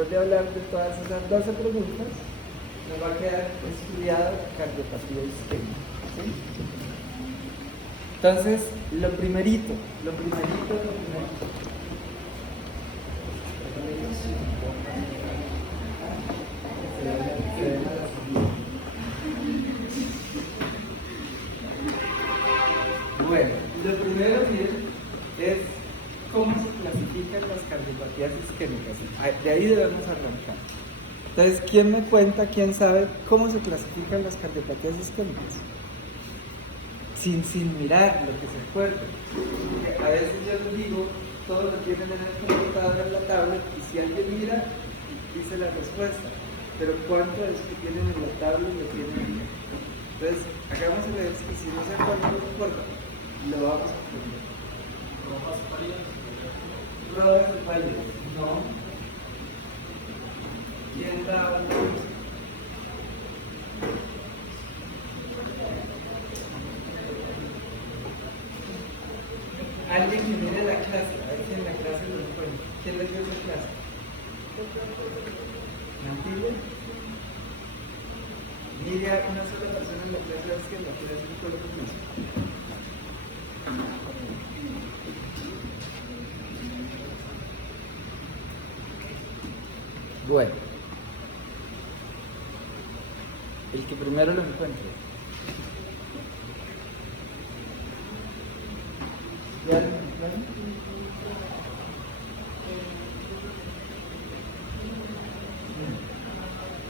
después de hablar de todas esas 12 preguntas, nos va a quedar estudiado cardiopatía isquémica, ¿sí? Entonces, lo primerito. Bueno, lo primero, miren, es cómo se clasifican las cardiopatías isquémicas. De ahí debemos arrancar. Entonces, ¿quién me cuenta, quién sabe cómo se clasifican las cardiopatías isquémicas? Sin mirar lo que se acuerda. A veces yo les digo, todos lo tienen en el computador, en la tablet, y si alguien mira, dice la respuesta. Pero ¿cuánto de los que tienen en la tablet lo tienen? Entonces, hagamos el ejercicio, si no se acuerdan, no importa, lo vamos a aprender. Rodas Valle, no. ¿Quién da un curso? Alguien que mire la clase, a ver si en la clase lo encuentra. ¿Quién les dio esa clase? ¿Nantile? Mire a una sola persona en la clase de izquierda, que es un cuerpo físico. Bueno, el que primero lo encuentre. ¿Ya lo encontraron?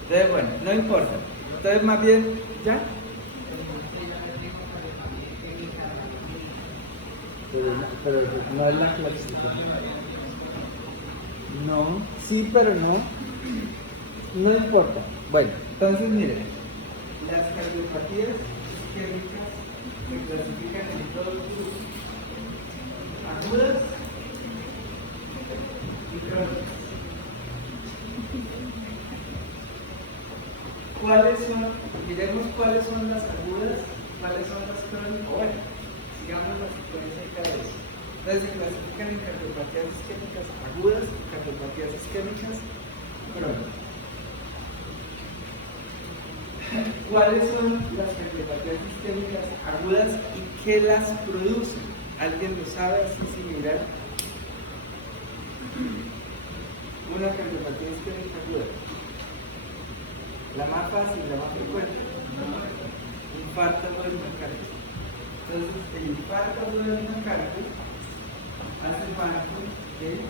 Entonces, bueno, no importa. Entonces, más bien, ¿ya? Pero no es la clasificación. No, sí, pero no. No importa. Bueno, entonces miren, las cardiopatías isquémicas se clasifican en dos grupos: agudas y crónicas. ¿Cuáles son? Miremos cuáles son las agudas, cuáles son las crónicas. Bueno, sigamos la secuencia de cada vez. Entonces se clasifican en cardiopatías isquémicas agudas y cardiopatías isquémicas crónicas. ¿Cuáles son las cardiopatías isquémicas agudas y qué las producen? ¿Alguien lo sabe así sin mirar? Una cardiopatía isquémica aguda. La más fácil, la más frecuente. Infarto del miocardio. Entonces, el infarto del miocardio hace parte de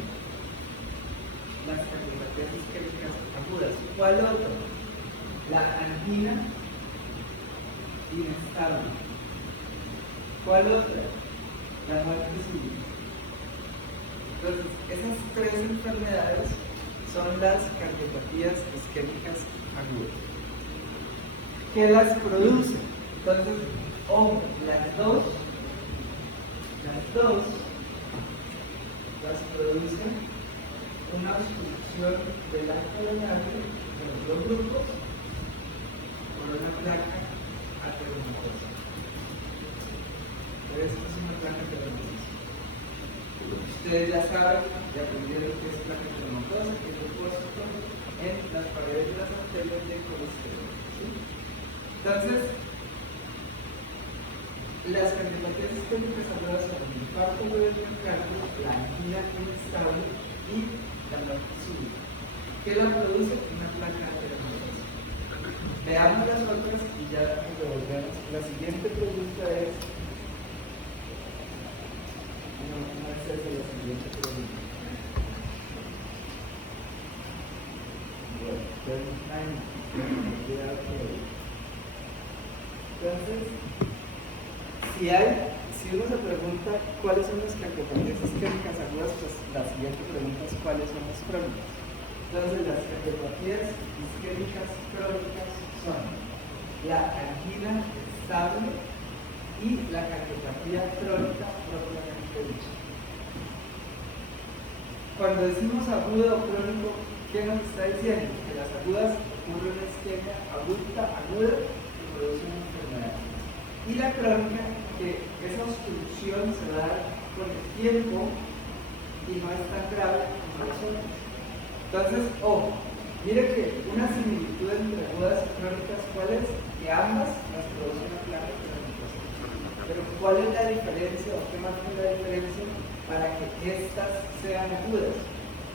las cardiopatías isquémicas agudas. ¿Cuál otro? La angina inestable. ¿Cuál otra? La muerte súbita. Entonces, esas tres enfermedades son las cardiopatías isquémicas agudas. ¿Qué las produce? Entonces, ojo, las dos las producen una obstrucción del arco coronario de los dos grupos por una placa ateromatosa. Pero esto es una placa ateromatosa. Ustedes ya saben, ya aprendieron que es placa ateromatosa, que es un depósito en las paredes de las arterias de colesterol. ¿Sí? Entonces, las cardiopatías isquémicas agudas son el infarto del miocardio, la angina inestable y la muerte súbita. ¿Qué la produce? Una placa ateromatosa. Veamos las otras y ya nos devolvemos. La siguiente pregunta es... No es esa la siguiente pregunta. Bueno, entonces, si uno se pregunta cuáles son las cardiopatías isquémicas agudas, pues la siguiente pregunta es cuáles son las crónicas. Entonces, las cardiopatías isquémicas crónicas son la angina estable y la cardiopatía crónica propiamente dicha. Cuando decimos aguda o crónico, ¿qué nos está diciendo? Que las agudas ocurren una isquemia aguda que produce una enfermedad. Y la crónica, que esa obstrucción se va a dar con el tiempo y no es tan grave como las otras. Entonces, ojo, mire que una similitud entre agudas y crónicas, ¿cuál es? Que ambas las produce una placa teronatosa. Pero ¿cuál es la diferencia o qué marca la diferencia para que estas sean agudas?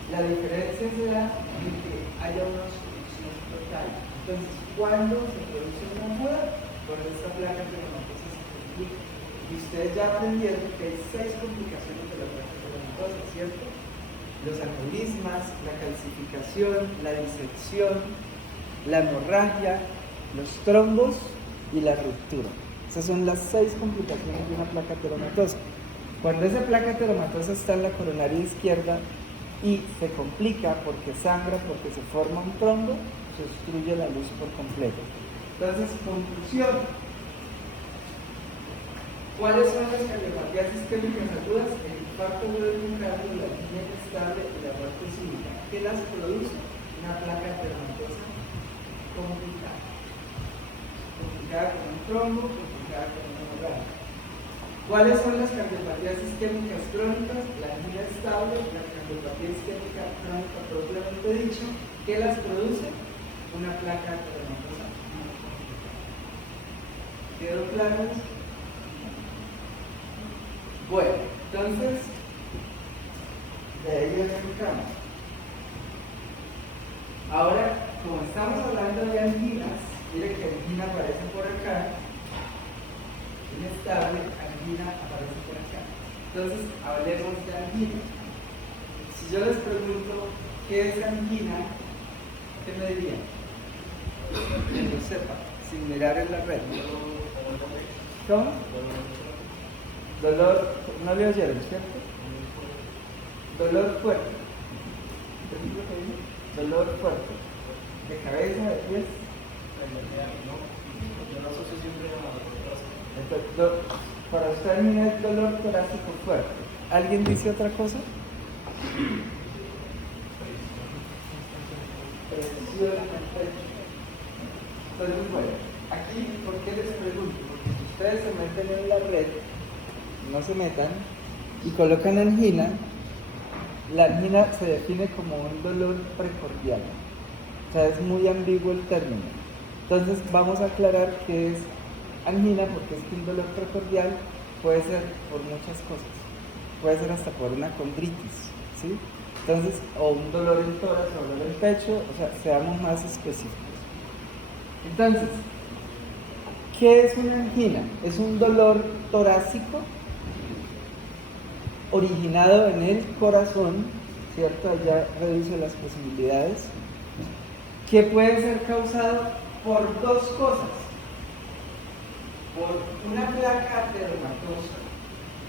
La diferencia se da en que haya una obstrucción total. Entonces, ¿cuándo se produce una aguda? Cuando esta placa teronatosa se complica. Y ustedes ya aprendieron que hay 6 complicaciones de la placa teronatosa, ¿cierto? Los aneurismas, la calcificación, la disección, la hemorragia, los trombos y la ruptura. Esas son las 6 complicaciones de una placa teronatosa. Cuando esa placa teronatosa está en la coronaria izquierda y se complica porque sangra, porque se forma un trombo, se obstruye la luz por completo. Entonces, conclusión. ¿Cuáles son las cardiopatías isquémicas agudas? El infarto agudo del miocardio, la arritmia inestable y la muerte súbita. ¿Qué las produce? Una placa teronatosa complicada. Complicada con un trombo, complicada con una hemorragia. ¿Cuáles son las cardiopatías isquémicas crónicas? La arritmia estable, la cardiopatía isquémica crónica propiamente dicho. ¿Qué las produce? Una placa teronatosa complicada. ¿Quedó claro? Bueno, entonces, de ahí arrancamos. Ahora, como estamos hablando de anginas, mire que angina aparece por acá, inestable, angina aparece por acá. Entonces, hablemos de angina. Si yo les pregunto qué es angina, ¿qué me dirían? Que lo sepa, sin mirar en la red. ¿Cómo? Dolor, no le oyeron, ¿cierto? Dolor fuerte. ¿Qué es lo que dice? Dolor fuerte. ¿De cabeza, de pies? Yo no asocio siempre a Entonces, para usted no es dolor torácico fuerte. ¿Alguien dice otra cosa? Presión en el pecho. Entonces, bueno, aquí, ¿por qué les pregunto? Porque si ustedes se meten en la red, no se metan, y colocan angina, la angina se define como un dolor precordial. O sea, es muy ambiguo el término. Entonces vamos a aclarar qué es angina, porque es que un dolor precordial puede ser por muchas cosas. Puede ser hasta por una condritis, ¿sí? Entonces, o un dolor en tórax, o dolor en pecho, o sea, seamos más específicos. Entonces, ¿qué es una angina? Es un dolor torácico originado en el corazón, ¿cierto? Allá reduce las posibilidades, que puede ser causado por 2 cosas: por una placa ateromatosa,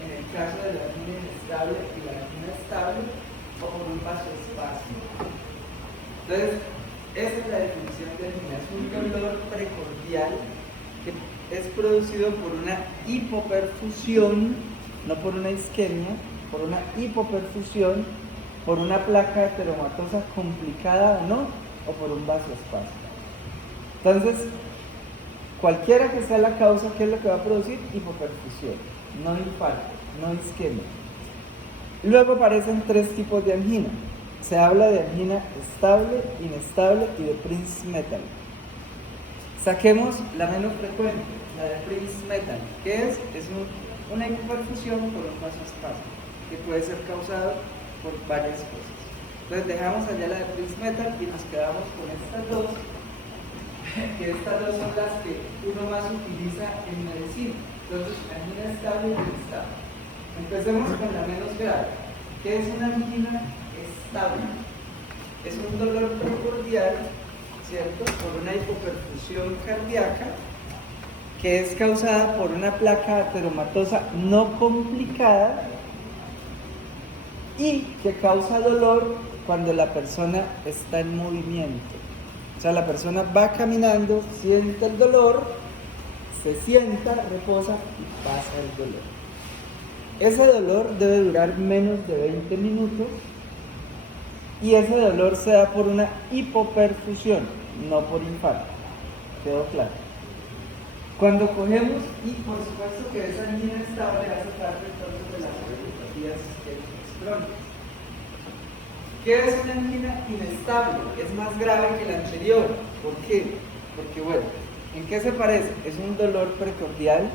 en el caso de la angina inestable y la angina estable, o por un vasoespasmo. Entonces, esa es la definición de angina: es un dolor precordial que es producido por una hipoperfusión, no por una isquemia, por una hipoperfusión, por una placa ateromatosa complicada o no, o por un vasoespasmo. Entonces, cualquiera que sea la causa, ¿qué es lo que va a producir? Hipoperfusión, no infarto, no isquemia. Luego aparecen 3 tipos de angina. Se habla de angina estable, inestable y de Prince-Metal. Saquemos la menos frecuente, la de Prince-Metal. ¿Qué es? Es una hipoperfusión por un vasoespasmo, que puede ser causado por varias cosas. Entonces dejamos allá la de Prince-Metal y nos quedamos con estas 2, que estas 2 son las que uno más utiliza en medicina. Entonces, angina estable y inestable. Empecemos con la menos grave. ¿Qué es una angina estable? Es un dolor precordial, ¿cierto? Por una hipoperfusión cardíaca, que es causada por una placa ateromatosa no complicada y que causa dolor cuando la persona está en movimiento. O sea, la persona va caminando, siente el dolor, se sienta, reposa y pasa el dolor. Ese dolor debe durar menos de 20 minutos y ese dolor se da por una hipoperfusión, no por infarto. ¿Quedó claro? Cuando cogemos, y por supuesto que esa angina estable hace parte entonces de las cardiopatías isquémicas crónicas. ¿Qué es una angina inestable? Es más grave que la anterior. ¿Por qué? Porque bueno, ¿en qué se parece? Es un dolor precordial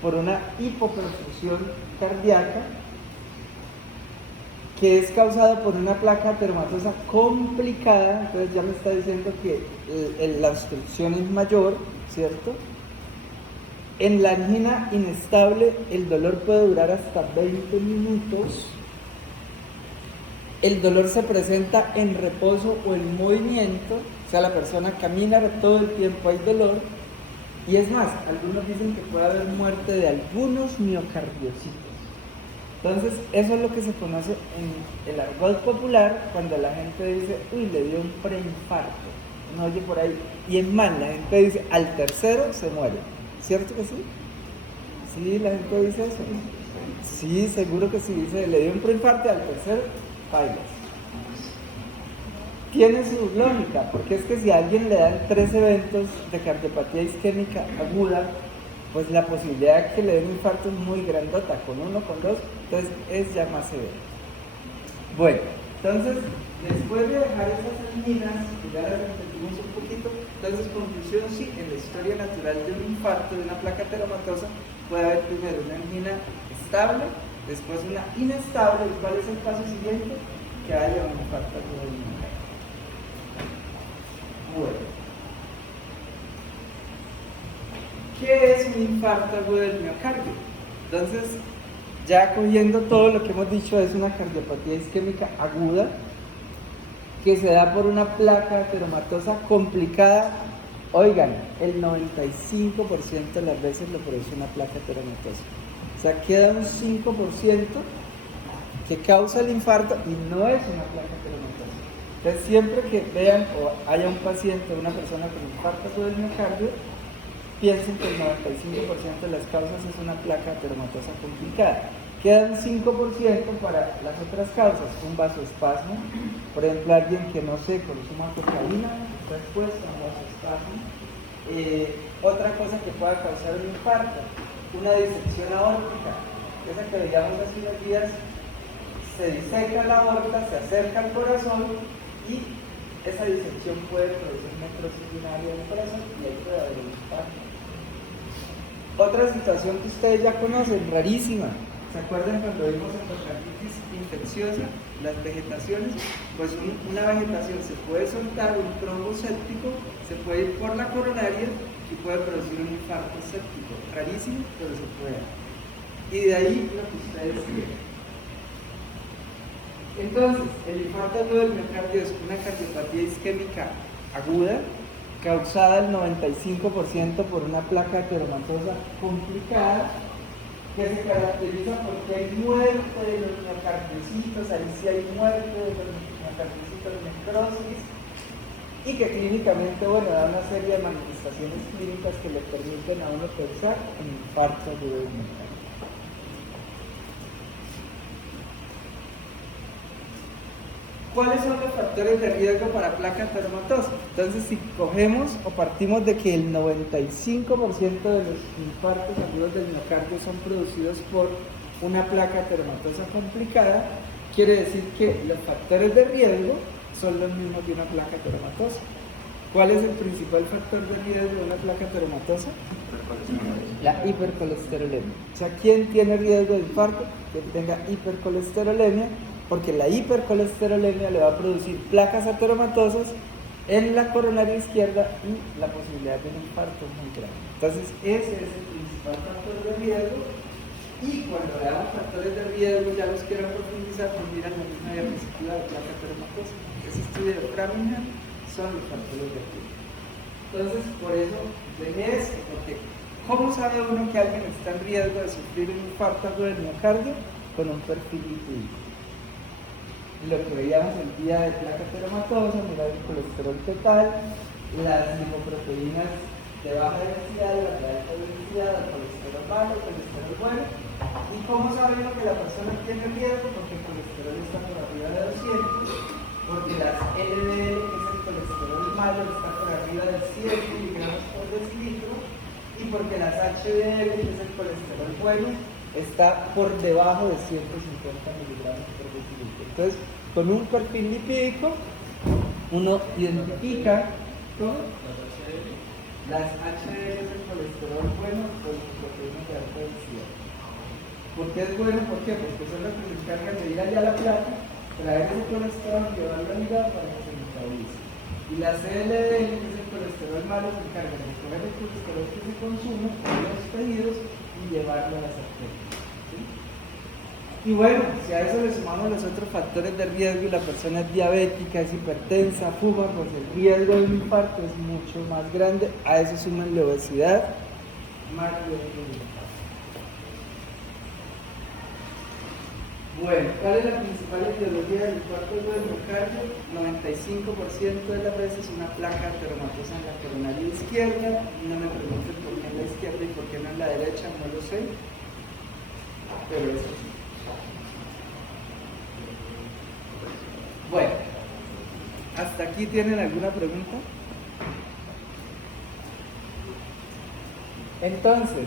por una hipoperfusión cardíaca que es causado por una placa ateromatosa complicada. Entonces ya me está diciendo que la obstrucción es mayor, ¿cierto? En la angina inestable el dolor puede durar hasta 20 minutos. El dolor se presenta en reposo o en movimiento, o sea, la persona camina todo el tiempo, hay dolor. Y es más, algunos dicen que puede haber muerte de algunos miocardiocitos. Entonces, eso es lo que se conoce en el argot popular cuando la gente dice, uy, le dio un preinfarto. Uno oye por ahí. Y es más, la gente dice, al tercero se muere. ¿Cierto que sí? Sí, la gente dice eso. Sí, seguro que sí. Dice, le dio un preinfarto, al tercero, bailas. Tiene su lógica, porque es que si a alguien le dan 3 eventos de cardiopatía isquémica aguda, pues la posibilidad de que le den un infarto es muy grandota, con 1, con 2, entonces es ya más severo. Bueno, entonces, después de dejar esas anginas, que ya las repetimos un poquito, entonces conclusión, sí, en la historia natural de un infarto, de una placa ateromatosa, puede haber primero una angina estable, después una inestable. ¿Y cuál es el paso siguiente? Que haya un infarto agudo del miocardio. Bueno, ¿qué es un infarto agudo del miocardio? Entonces, ya cogiendo todo lo que hemos dicho, es una cardiopatía isquémica aguda que se da por una placa ateromatosa complicada. Oigan, el 95% de las veces lo produce una placa ateromatosa. O sea, queda un 5% que causa el infarto y no es una placa ateromatosa. Entonces, siempre que vean o haya un paciente, una persona con infarto agudo del miocardio, piensen que el 95% de las causas es una placa ateromatosa complicada. Quedan 5% para las otras causas, un vasoespasmo, por ejemplo, alguien que no se consuma cocaína, está expuesto a un vasoespasmo. Otra cosa que pueda causar un infarto, una disección aórtica, esa que veíamos hace unos días, se diseca la aorta, se acerca al corazón y esa disección puede producir necrosis urinaria del corazón y ahí puede haber un infarto. Otra situación que ustedes ya conocen, rarísima. ¿Se acuerdan cuando vimos endocarditis infecciosa, las vegetaciones? Pues una vegetación se puede soltar, un trombo séptico, se puede ir por la coronaria y puede producir un infarto séptico. Rarísimo, pero se puede. Y de ahí lo que ustedes quieren. Entonces, el infarto agudo del miocardio es una cardiopatía isquémica aguda, causada al 95% por una placa ateromatosa complicada, que se caracteriza porque hay muerte de los miocardiocitos, ahí sí hay muerte de los miocardiocitos, necrosis, y que clínicamente, bueno, da una serie de manifestaciones clínicas que le permiten a uno pensar en infarto agudo del miocardio. ¿Cuáles son los factores de riesgo para placa ateromatosa? Entonces, si cogemos o partimos de que el 95% de los infartos agudos del miocardio son producidos por una placa ateromatosa complicada, quiere decir que los factores de riesgo son los mismos de una placa ateromatosa. ¿Cuál es el principal factor de riesgo de una placa ateromatosa? La hipercolesterolemia. O sea, ¿quién tiene riesgo de infarto? Quien tenga hipercolesterolemia, porque la hipercolesterolemia le va a producir placas ateromatosas en la coronaria izquierda y la posibilidad de un infarto es muy grande. Entonces, ese es el principal factor de riesgo. Y cuando veamos factores de riesgo, ya los quieran profundizar, pues miran la misma diapositiva de placa ateromatosa. Ese estudio de Framingham son los factores de riesgo. Entonces, por eso, ven esto, porque ¿cómo sabe uno que alguien está en riesgo de sufrir un infarto agudo del miocardio? Con un perfil lipídico. Lo que veíamos el día de placa ateromatosa, mirar el colesterol total, las lipoproteínas de baja densidad, las de alta densidad, el colesterol bajo, el colesterol bueno. ¿Y cómo sabe uno que la persona tiene riesgo? Porque el colesterol está por arriba de 200, porque las LDL, que es el colesterol malo, está por arriba de 100 miligramos por decilitro, y porque las HDL, que es el colesterol bueno, está por debajo de 150 miligramos por decilitro. Entonces, con un perfil lipídico, uno identifica ¿cómo? Las HDL del colesterol bueno con las proteínas de alta densidad. ¿Por qué es bueno? ¿Por qué? Porque son las que se encargan de ir allá a la plata, traer ese colesterol y llevarlo al hígado para que se metabolice. Y la LDL, que es el colesterol malo, se encarga de coger el colesterol que se consume en los tejidos y llevarlo a las arterias. Y bueno, si a eso le sumamos los otros factores de riesgo y la persona es diabética, es hipertensa, fuma, pues el riesgo de un infarto es mucho más grande. A eso suman la obesidad, más riesgo de infarto. Bueno, ¿cuál es la principal etiología del infarto del miocardio? 95% de las veces una placa ateromatosa en la coronaria izquierda. No me pregunten por qué en la izquierda y por qué no en la derecha, no lo sé, pero eso sí. Bueno, ¿hasta aquí tienen alguna pregunta? Entonces,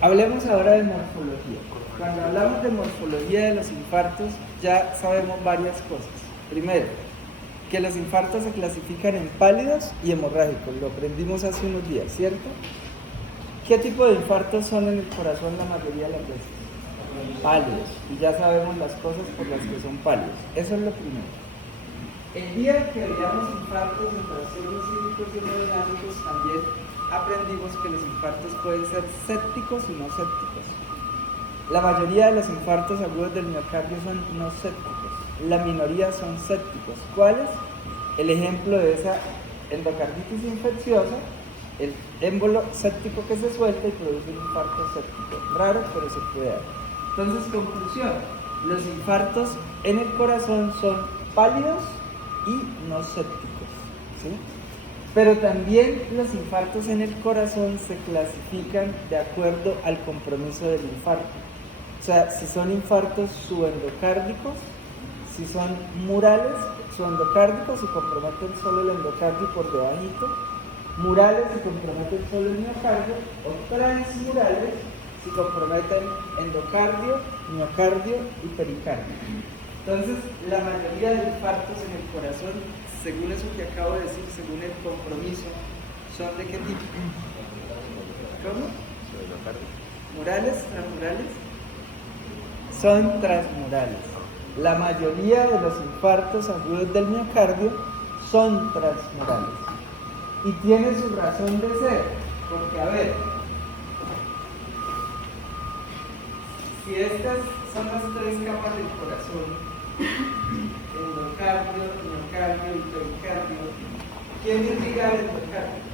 hablemos ahora de morfología. Cuando hablamos de morfología de los infartos, ya sabemos varias cosas. Primero, que los infartos se clasifican en pálidos y hemorrágicos. Lo aprendimos hace unos días, ¿cierto? ¿Qué tipo de infartos son en el corazón la mayoría de las veces? Pálidos, y ya sabemos las cosas por las que son pálidos. Eso es lo primero. El día que veíamos infartos en trastornos cívicos y hemodinámicos, también aprendimos que los infartos pueden ser sépticos y no sépticos. La mayoría de los infartos agudos del miocardio son no sépticos, la minoría son sépticos. ¿Cuáles? El ejemplo de esa endocarditis infecciosa, el émbolo séptico que se suelta y produce un infarto séptico. Raro, pero se puede dar. Entonces, conclusión, los infartos en el corazón son pálidos y no sépticos, ¿sí? Pero también los infartos en el corazón se clasifican de acuerdo al compromiso del infarto. O sea, si son infartos subendocárdicos, si son murales, subendocárdicos, si comprometen solo el endocardio por debajito, murales si comprometen solo el miocardio, o transmurales si comprometen endocardio, miocardio y pericardio. Entonces, la mayoría de infartos en el corazón, según eso que acabo de decir, según el compromiso, ¿son de qué tipo? ¿Cómo? ¿Murales? ¿Transmurales? Son transmurales. La mayoría de los infartos agudos del miocardio son transmurales. Y tiene su razón de ser, porque a ver, si estas son las tres capas del corazón, endocardio, miocardio y pericardio, ¿quién irriga el endocardio?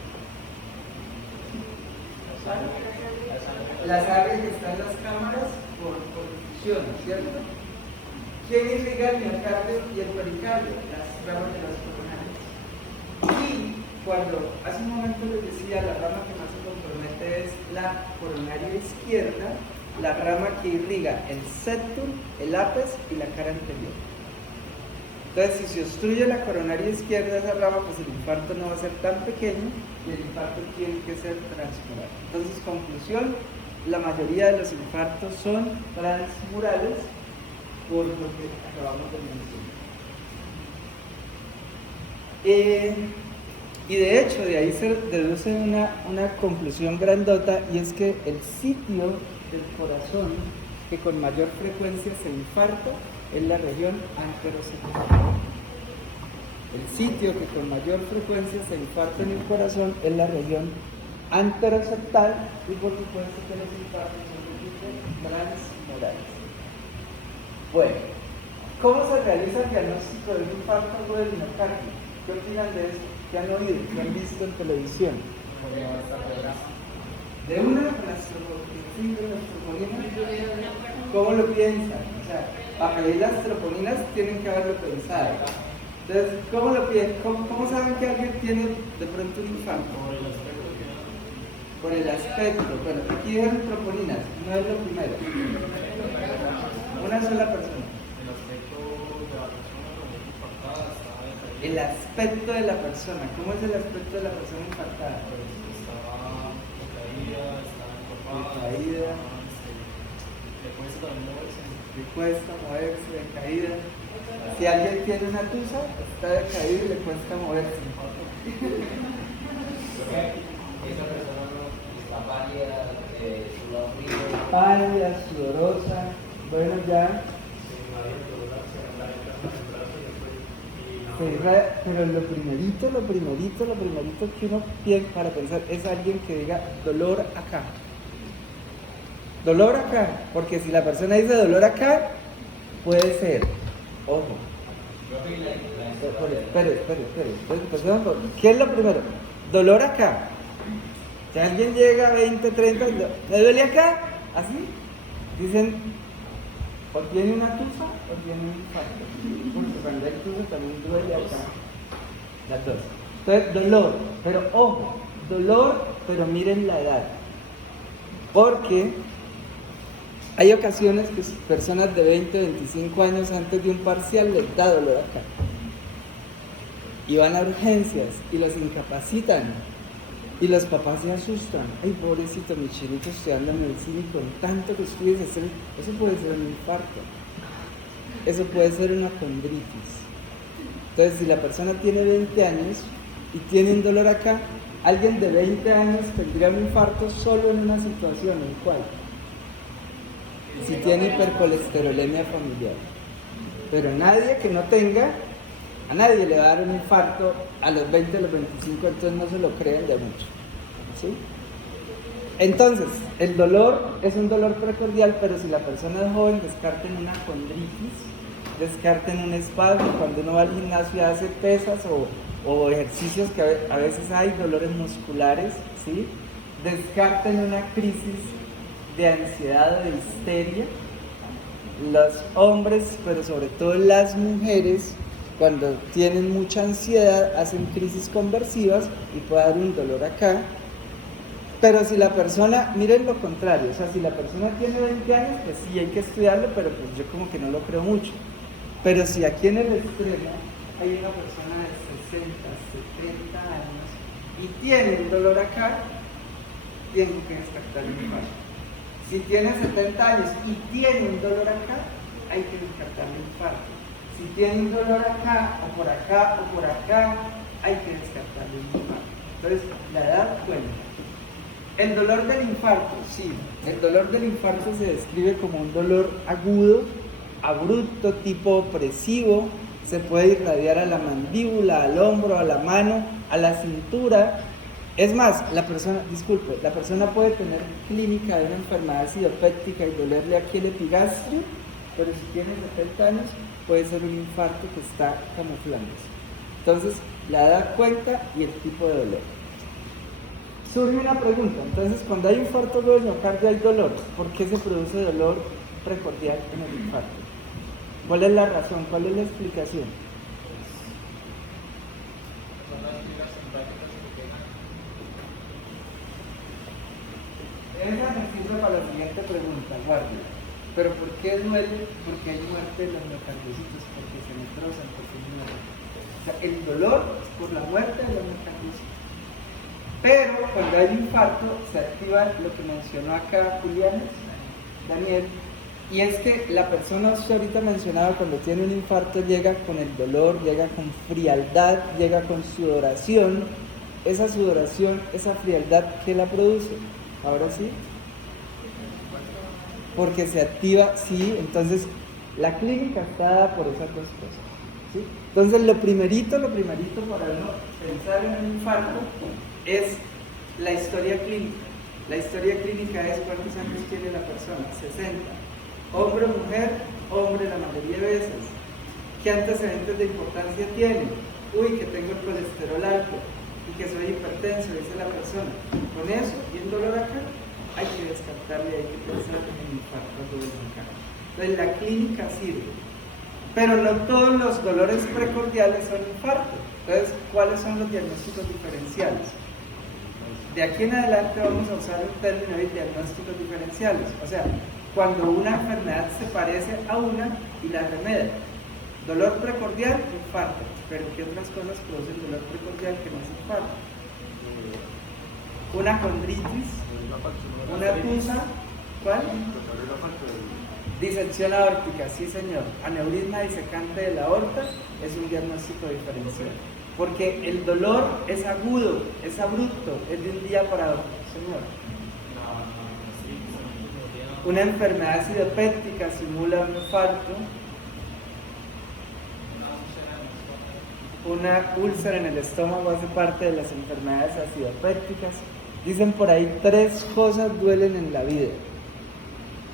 La sangre que está en las cámaras por difusión, ¿cierto? ¿Quién irriga el miocardio y el pericardio? Las ramas de las coronarias. Y cuando hace un momento les decía, la rama que más se compromete es la coronaria izquierda, la rama que irriga el septum, el ápex y la cara anterior. Entonces, si se obstruye la coronaria izquierda, esa rama, pues el infarto no va a ser tan pequeño y el infarto tiene que ser transmural. Entonces, conclusión, la mayoría de los infartos son transmurales por lo que acabamos de mencionar. Y de hecho, de ahí se deduce una conclusión grandota, y es que el sitio del corazón que con mayor frecuencia se infarta es la región anteroseptal. El sitio que con mayor frecuencia se infarta en el corazón es la región anteroseptal, y por supuesto que los infartos son de tipo transmurales. Bueno, ¿cómo se realiza el diagnóstico de un infarto agudo del miocardio? ¿Qué opinan de esto? ¿Qué han oído? ¿Qué han visto en televisión? De una, las troponinas, ¿cómo lo piensan? O sea, para pedir las troponinas tienen que haberlo pensado. Entonces, ¿cómo lo piensan? ¿Cómo saben que alguien tiene de pronto un infarto? Por el aspecto. Bueno, aquí dijeron troponinas, no es lo primero. Una sola persona. El aspecto de la persona. ¿Cómo es el aspecto de la persona infartada? Está caída. Le cuesta moverse, de caída. Si alguien tiene una tusa, está de caída y le cuesta moverse. Esa persona no está pálida, suda frío. Pálida, sudorosa. Bueno, ya. Pero lo primerito que uno piensa para pensar es alguien que diga dolor acá. Dolor acá, porque si la persona dice dolor acá, puede ser, ojo. Espere. ¿Qué es lo primero? Dolor acá. Si alguien llega a 20, 30, ¿me duele acá? ¿Así? Dicen, o tiene una tusa o tiene un infarto. Porque cuando hay tusa también duele acá. Las dos. Entonces, dolor, pero ojo, dolor, pero miren la edad. Porque hay ocasiones que personas de 20, 25 años antes de un parcial les da dolor acá. Y van a urgencias y los incapacitan. Y los papás se asustan. Ay, pobrecito, mi chilito estudiando medicina y con tanto que estudies, eso puede ser un infarto. Eso puede ser una condritis. Entonces, si la persona tiene 20 años y tiene un dolor acá, alguien de 20 años tendría un infarto solo en una situación, ¿en cuál? Si tiene hipercolesterolemia familiar. Pero nadie que no tenga, a nadie le va a dar un infarto a los 20, a los 25, entonces no se lo creen de mucho. ¿Sí? Entonces, el dolor es un dolor precordial, pero si la persona es joven, descarten una condritis, descarten un espasmo. Cuando uno va al gimnasio y hace pesas o ejercicios que a veces hay dolores musculares, ¿sí? Descarten una crisis de ansiedad o de histeria. Los hombres, pero sobre todo las mujeres, cuando tienen mucha ansiedad, hacen crisis conversivas y puede dar un dolor acá. Pero si la persona, miren lo contrario, o sea, si la persona tiene 20 años, pues sí, hay que estudiarlo, pero pues yo como que no lo creo mucho. Pero si aquí en el extremo hay una persona de 60, 70 años y tiene un dolor acá, tengo que descartar el infarto. Si tiene 70 años y tiene un dolor acá, hay que descartar el infarto. Si tiene un dolor acá, o por acá, o por acá, hay que descartar el infarto. Entonces, la edad cuenta. El dolor del infarto, sí. El dolor del infarto se describe como un dolor agudo, abrupto, tipo opresivo. Se puede irradiar a la mandíbula, al hombro, a la mano, a la cintura. Es más, la persona puede tener clínica de una enfermedad idiopática y dolerle aquí el epigastrio, pero si tiene 70 años puede ser un infarto que está camuflándose. Entonces, la edad cuenta y el tipo de dolor. Surge una pregunta, entonces cuando hay infarto del miocardio hay dolor. ¿Por qué se produce dolor precordial en el infarto? ¿Cuál es la razón? ¿Cuál es la explicación? Esa me sirve para la siguiente pregunta, guardia. ¿Pero por qué duele? Porque hay muerte de los miocardiocitos, porque se necrosan, porque mueren. O sea, el dolor es por la muerte de los miocardiocitos. Pero cuando hay infarto se activa lo que mencionó acá Daniel, y es que la persona, usted ahorita mencionaba, cuando tiene un infarto llega con el dolor, llega con frialdad, llega con sudoración. Esa sudoración, esa frialdad, ¿qué la produce? Ahora sí, porque se activa, sí, entonces la clínica está dada por esas dos cosas, ¿sí? Entonces lo primerito para uno pensar en un infarto es la historia clínica. La historia clínica es cuántos años tiene la persona, 60. Hombre o mujer, hombre la mayoría de veces. ¿Qué antecedentes de importancia tiene? Uy, que tengo el colesterol alto y que soy hipertenso, dice la persona. Con eso y el dolor acá, hay que descartarle, hay que pensar en el infarto del miocardio. Entonces la clínica sirve, pero no todos los dolores precordiales son infartos. Entonces, ¿cuáles son los diagnósticos diferenciales? De aquí en adelante vamos a usar el término de diagnósticos diferenciales, o sea, cuando una enfermedad se parece a una y la remedia. Dolor precordial, infarto. Pero ¿qué otras cosas producen dolor precordial que no es infarto? Una condritis, una tusa, ¿cuál? Disección aórtica, sí señor. Aneurisma disecante de la aorta es un diagnóstico diferencial. Porque el dolor es agudo, es abrupto, es de un día para otro, señor. Una enfermedad acidopéptica simula un infarto. Una úlcera en el estómago hace parte de las enfermedades acidopépticas. Dicen por ahí 3 cosas duelen en la vida: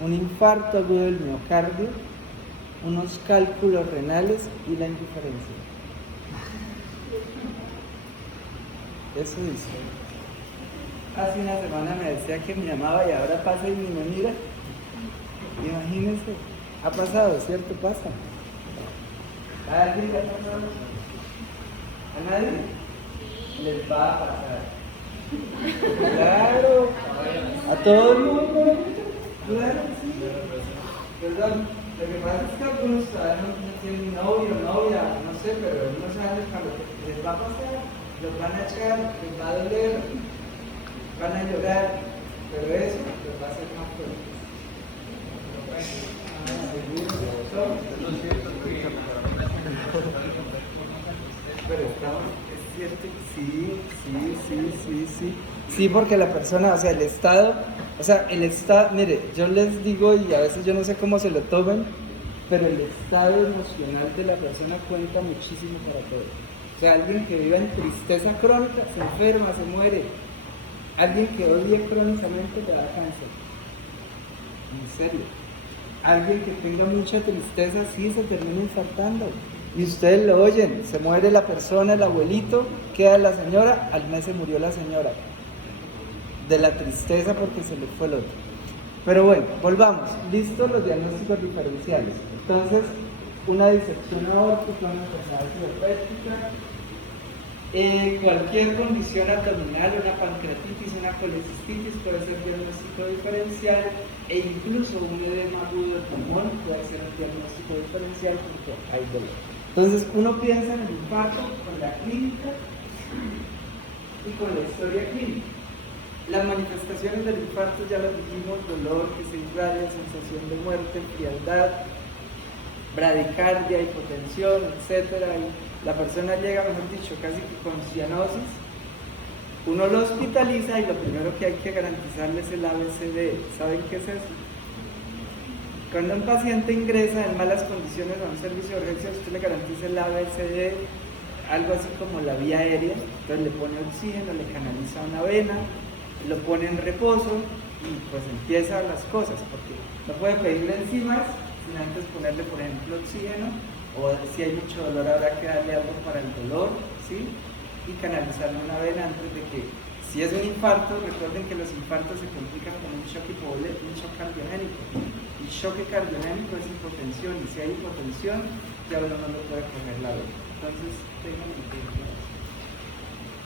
un infarto agudo del miocardio, unos cálculos renales y la indiferencia. Eso dice. Hace una semana me decía que me llamaba y ahora pasa y ni me mira. Imagínense, ha pasado, ¿cierto? Pasa. ¿A alguien le ha pasado? ¿A nadie? Les va a pasar. Claro, a todo el mundo. Claro, sí. Perdón, lo que pasa es que algunos todavía no tienen novio, novia, no sé, pero unos años cuando les va a pasar, los van a echar, les va a doler, van a llorar, pero eso les va a hacer más fuerte. Pero estamos, es cierto que sí, porque la persona, o sea, el Estado, mire, yo les digo y a veces yo no sé cómo se lo tomen, pero el estado emocional de la persona cuenta muchísimo para todo. O sea, alguien que viva en tristeza crónica se enferma, se muere. Alguien que odie crónicamente le da cáncer. En serio. Alguien que tenga mucha tristeza, sí, se termina infartando. Y ustedes lo oyen, se muere la persona, el abuelito, queda la señora, al mes se murió la señora. De la tristeza porque se le fue el otro. Pero bueno, volvamos. Listos los diagnósticos diferenciales. Entonces, una disección aórtica, una enfermedad acidopéptica, cualquier condición abdominal, una pancreatitis, una colecistitis puede ser diagnóstico diferencial, e incluso un edema agudo del pulmón puede ser un diagnóstico diferencial porque hay dolor. Entonces, uno piensa en el infarto con la clínica y con la historia clínica. Las manifestaciones del infarto ya lo dijimos: dolor que se irradia, sensación de muerte, frialdad, bradicardia, hipotensión, etc. Y la persona llega, mejor dicho, casi que con cianosis. Uno lo hospitaliza y lo primero que hay que garantizarle es el ABCD. ¿Saben qué es eso? Cuando un paciente ingresa en malas condiciones a un servicio de urgencias, usted le garantiza el ABCD, algo así como la vía aérea. Entonces le pone oxígeno, le canaliza una vena, lo pone en reposo y pues empiezan las cosas, porque no puede pedirle enzimas sin antes ponerle, por ejemplo, oxígeno, o si hay mucho dolor habrá que darle algo para el dolor, ¿sí? Y canalizarle una vena antes de que, si es un infarto, recuerden que los infartos se complican con un shock hipovolémico, un shock cardiogénico. El choque cardiogénico es hipotensión, y si hay hipotensión, ya uno no lo puede coger la vena. Entonces, tengan en cuenta eso.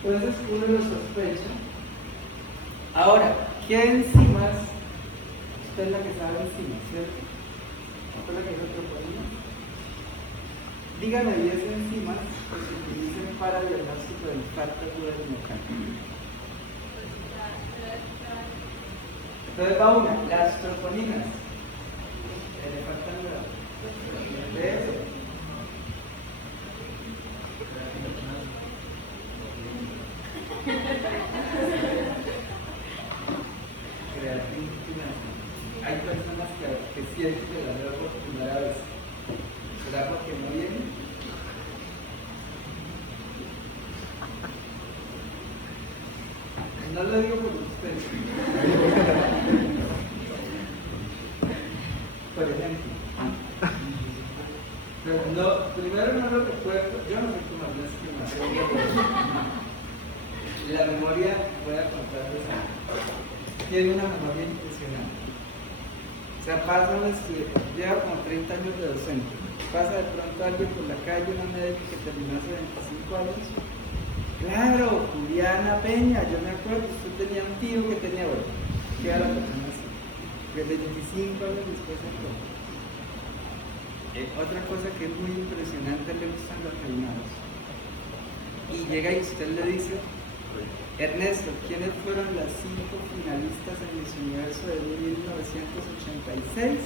Entonces, uno lo sospecha. Ahora, ¿qué enzimas? Usted es la que sabe enzimas, ¿cierto? ¿Usted es la que es troponina? Dígame 10 enzimas que se utilizan para el diagnóstico del infarto agudo del miocardio. Entonces va una, las troponinas. Le faltan de hay personas que sienten que la veo por primera vez. ¿Será porque no vienen? No lo digo por ustedes. Por ejemplo. Pero no, primero no lo recuerdo. Yo no sé cómo hablar la memoria, voy a contarles algo. Tiene una memoria impresionante. O sea, pasa un estudiante, lleva como 30 años de docente. Pasa de pronto alguien por la calle, una médica que terminó hace 25 años. Claro, Juliana Peña, yo me acuerdo, usted tenía un tío que tenía, bueno, que era la persona así. De 25 años después de todo. Otra cosa que es muy impresionante, le gustan los reinados. Y llega y usted le dice: Ernesto, ¿quiénes fueron las 5 finalistas en Miss Universo de 1986?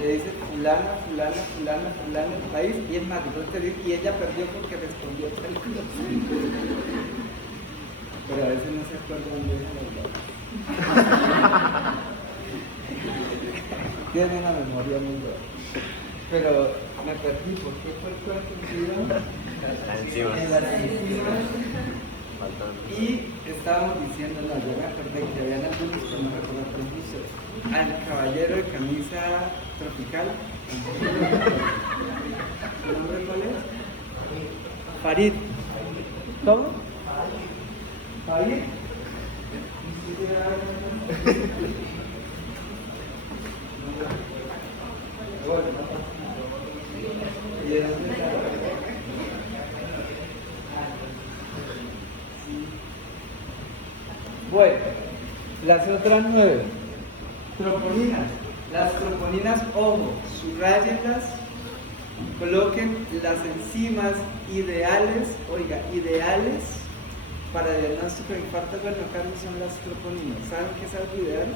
Le dice fulana, fulana, fulana, fulana el país, y es más, y ella perdió porque respondió tal cosa. Pero a veces no se acuerdan de eso. Tiene una memoria muy buena. Pero me perdí, ¿por qué fue el cuento? En las enzimas. Y estábamos diciendo, no, yo me acordé que habían algunos que no recuerdo, por ejemplo, al caballero de camisa tropical. ¿Su nombre cuál es? Farid. ¿Cómo? Farid. Bueno, las otras 9. Troponinas. Las troponinas, ojo, subrayenlas, coloquen las enzimas ideales, oiga, ideales para diagnóstico de infarto del miocardio son las troponinas. ¿Saben qué es algo ideal?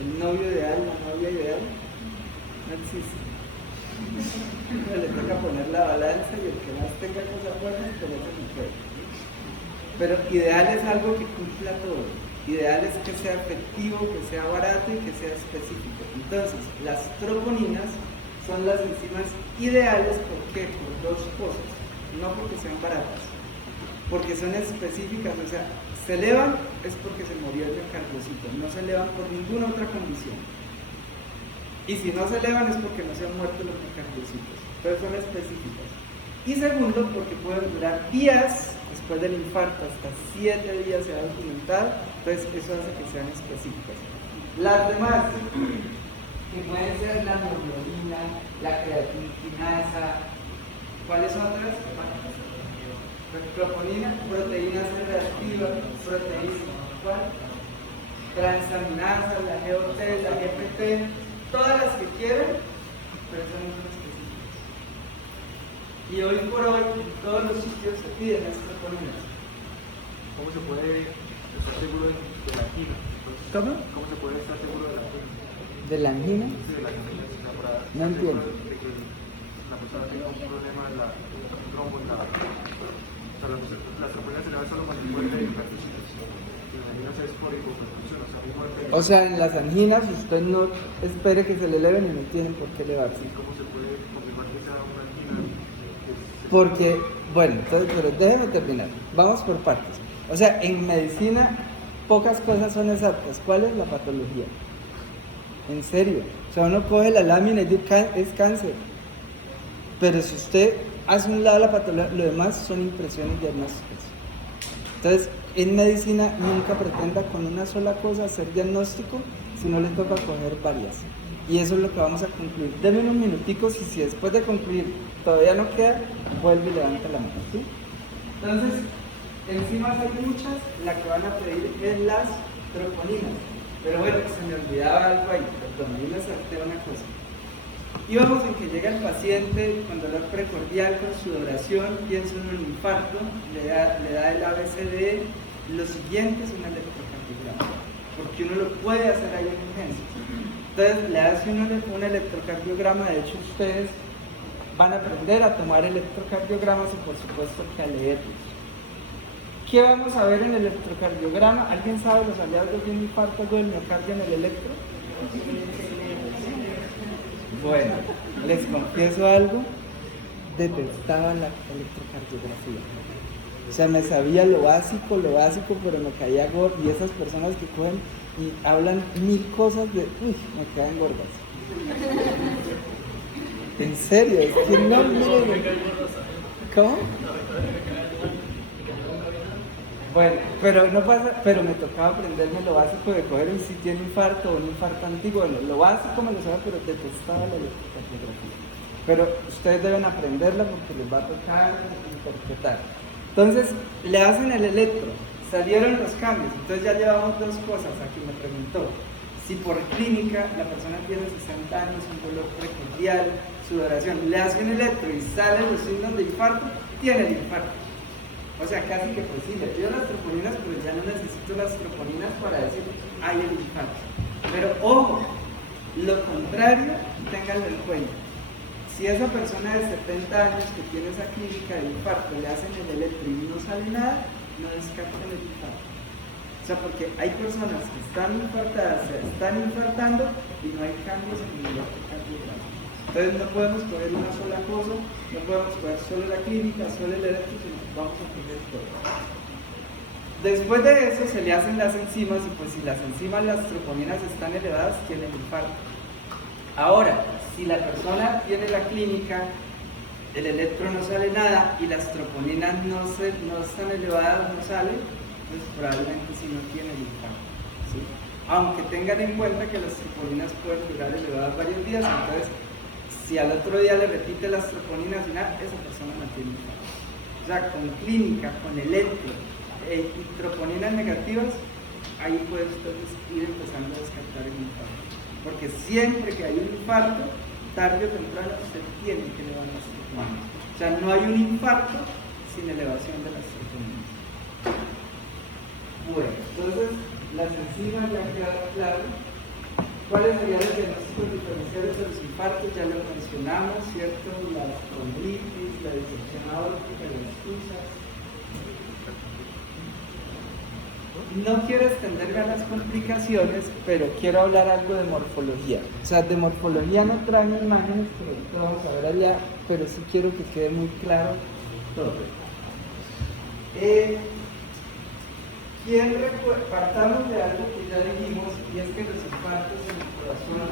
El novio ideal, la novia ideal, no existe. Le toca poner la balanza y el que más tenga cosas buenas, con eso no puede. Pero ideal es algo que cumpla todo. Ideal es que sea efectivo, que sea barato y que sea específico. Entonces, las troponinas son las enzimas ideales. ¿Por qué? Por dos cosas. No porque sean baratas, porque son específicas. O sea, se elevan es porque se murió el miocardiocito, no se elevan por ninguna otra condición. Y si no se elevan es porque no se han muerto los miocardiocitos. Entonces son específicas. Y segundo, porque pueden durar días después del infarto, hasta 7 días se ha documentado. Entonces eso hace que sean específicas. Las demás, que pueden ser la hemoglobina, la creatinasa, ¿cuáles otras? Troponina, proteína C reactiva, proteína, ¿cuál? Transaminasa, la GOT, la GPT, todas las que quieran, pero son muy específicas. Y hoy por hoy, en todos los sitios se piden las troponinas. ¿Cómo se puede estar seguro de la angina? ¿Cómo? ¿Cómo se puede estar seguro de la angina? ¿De la angina? Sí, de la angina. No entiendo. De que la persona tenga un problema en la trombo, en la... O sea, las troponinas se le ven solo cuando muere de infartocitos. La angina es por hipoperfusión, o sea, muy muerte. O sea, en las anginas usted no espere que se le eleven y no tienen por qué elevarse. ¿Cómo se puede confirmar que sea una angina? Porque, bueno, entonces, pero déjeme terminar. Vamos por partes. O sea, en medicina pocas cosas son exactas. ¿Cuál es la patología? En serio. O sea, uno coge la lámina y dice, es cáncer. Pero si usted hace un lado la patología, lo demás son impresiones diagnósticas. Entonces, en medicina nunca pretenda con una sola cosa hacer diagnóstico, si no le toca coger varias. Y eso es lo que vamos a concluir. Denme unos minuticos y si después de concluir todavía no queda, vuelve y levanta la mano, ¿sí? Entonces, enzimas hay muchas, la que van a pedir es las troponinas. Pero bueno, se me olvidaba algo ahí, perdón, ahí me salté una cosa. Íbamos en que llega el paciente con dolor precordial, con sudoración, piensa en un infarto, le da el ABCD, lo siguiente es un electrocardiograma, porque uno lo puede hacer ahí en urgencias. Entonces le hace un electrocardiograma, de hecho ustedes van a aprender a tomar electrocardiogramas y por supuesto que a leerlos. ¿Qué vamos a ver en el electrocardiograma? ¿Alguien sabe los hallazgos de un infarto del miocardio en el electro? Bueno, les confieso algo, detestaba la electrocardiografía. O sea, me sabía lo básico, pero me caía gordo. Y esas personas que cogen y hablan 1000 cosas de... Uy, me quedan gordas. En serio, es que no, miren. ¿Cómo? Bueno, pero no pasa, pero me tocaba aprenderme lo básico de coger si tiene infarto o un infarto antiguo. Bueno, lo básico me lo sabía, pero detestaba la electrocardiografía. Pero ustedes deben aprenderla porque les va a tocar interpretar. Entonces, le hacen el electro, salieron los cambios. Entonces ya llevamos dos cosas. Aquí me preguntó si por clínica la persona tiene 60 años, un dolor precordial, sudoración, le hacen electro y salen los signos de infarto, tiene el infarto. O sea, casi que pues sí, le pido las troponinas, pero ya no necesito las troponinas para decir, hay el infarto. Pero ojo, Lo contrario, ténganlo en cuenta. Si esa persona de 70 años que tiene esa clínica de infarto le hacen el electro y no sale nada, no descarten el infarto. O sea, porque hay personas que están infartadas, se están infartando y no hay cambios en el electrocardiograma. Entonces no podemos coger una sola cosa, no podemos coger solo la clínica, solo el electro, sino vamos a coger todo. Después de eso se le hacen las enzimas y pues si las enzimas, las troponinas están elevadas, tienen infarto. Ahora, si la persona tiene la clínica, el electro no sale nada y las troponinas no están elevadas, no salen, pues probablemente sí no tiene el infarto, ¿sí? Aunque tengan en cuenta que las troponinas pueden durar elevadas varios días, entonces si al otro día le repite las troponinas y nada, esa persona no tiene infarto. O sea, con clínica, con electro y troponinas negativas, ahí puede entonces ir empezando a descartar el infarto. Porque siempre que hay un infarto, tarde o temprano usted tiene que elevar las troponinas. O sea, no hay un infarto sin elevación de las troponinas. Bueno, entonces las enzimas ya quedaron claras. ¿Cuáles serían los diagnósticos diferenciales de los infartos? Ya lo mencionamos, ¿cierto? La condritis, la disección aórtica, la excusa. No quiero extenderme a las complicaciones, pero quiero hablar algo de morfología. O sea, de morfología no traigo imágenes, que vamos a ver allá, pero sí quiero que quede muy claro todo. Partamos de algo que ya dijimos, y es que los infartos en el corazón,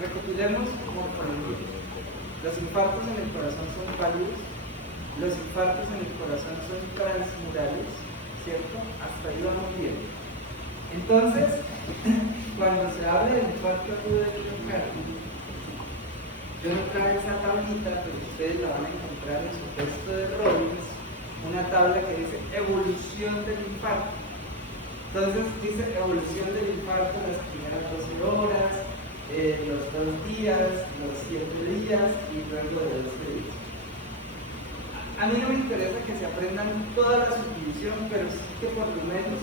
recopilemos morfología. Los infartos en el corazón son pálidos, los infartos en el corazón son transmurales, ¿cierto? Hasta ahí vamos bien. Entonces, cuando se habla del infarto agudo del miocardio, yo no traje esa tablita, pero ustedes la van a encontrar en su texto de Robbins, una tabla que dice evolución del infarto. Entonces dice evolución del infarto en las primeras 12 horas, los 2 días, los 7 días y luego de 12 días. A mí no me interesa que se aprendan toda la subdivisión, pero sí que por lo menos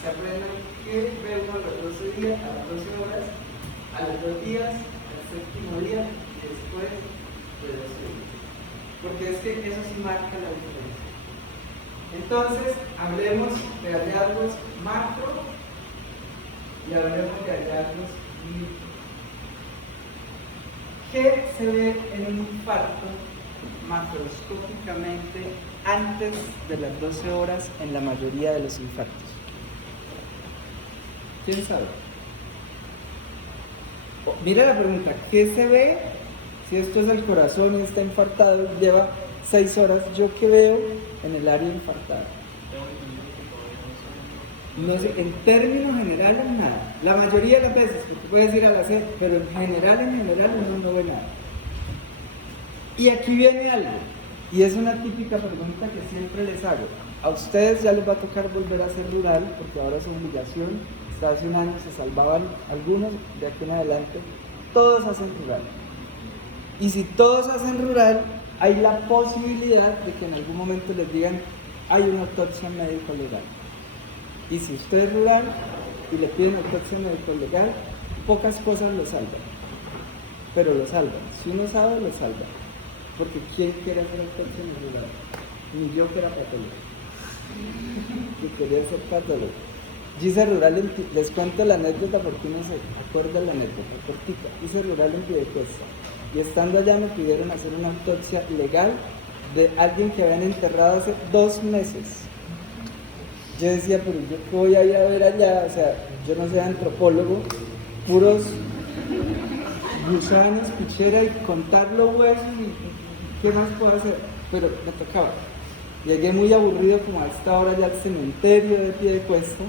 se aprendan qué ve uno a los 12 días, a las 12 horas, a los 2 días, al séptimo día y después de 12 días. Porque es que eso sí marca la diferencia. Entonces, hablemos de hallazgos macro y hablemos de hallazgos micro. ¿Qué se ve en un infarto macroscópicamente antes de las 12 horas en la mayoría de los infartos? ¿Quién sabe? Mira la pregunta, ¿qué se ve? Si esto es el corazón y está infartado, lleva 6 horas, ¿yo qué veo en el área infartada? No sé, en términos generales nada. La mayoría de las veces, porque puedes ir a la C, pero en general uno no ve nada. Y aquí viene algo, y es una típica pregunta que siempre les hago. A ustedes ya les va a tocar volver a ser rural, porque ahora es obligación. Hasta hace un año se salvaban algunos, de aquí en adelante todos hacen rural. Y si todos hacen rural, hay la posibilidad de que en algún momento les digan hay una autopsia médico-legal. Y si usted es rural y le piden autopsia médico-legal, pocas cosas lo salvan. Pero lo salvan. Si uno sabe, lo salva. Porque ¿quién quiere hacer autopsia médico-legal? Ni yo que era patólogo. Yo quería ser patólogo. Hice rural les cuento la anécdota porque uno se acuerda de la anécdota, cortita. Hice rural en Piedecuesta. Y estando allá me pidieron hacer una autopsia legal de alguien que habían enterrado hace 2 meses. Yo decía, pero yo qué voy a ir a ver allá, o sea, yo no soy antropólogo, puros gusanos, pichera y contar los huesos y qué más puedo hacer, pero me tocaba. Llegué muy aburrido como a esta hora ya al cementerio de Piedecuesta,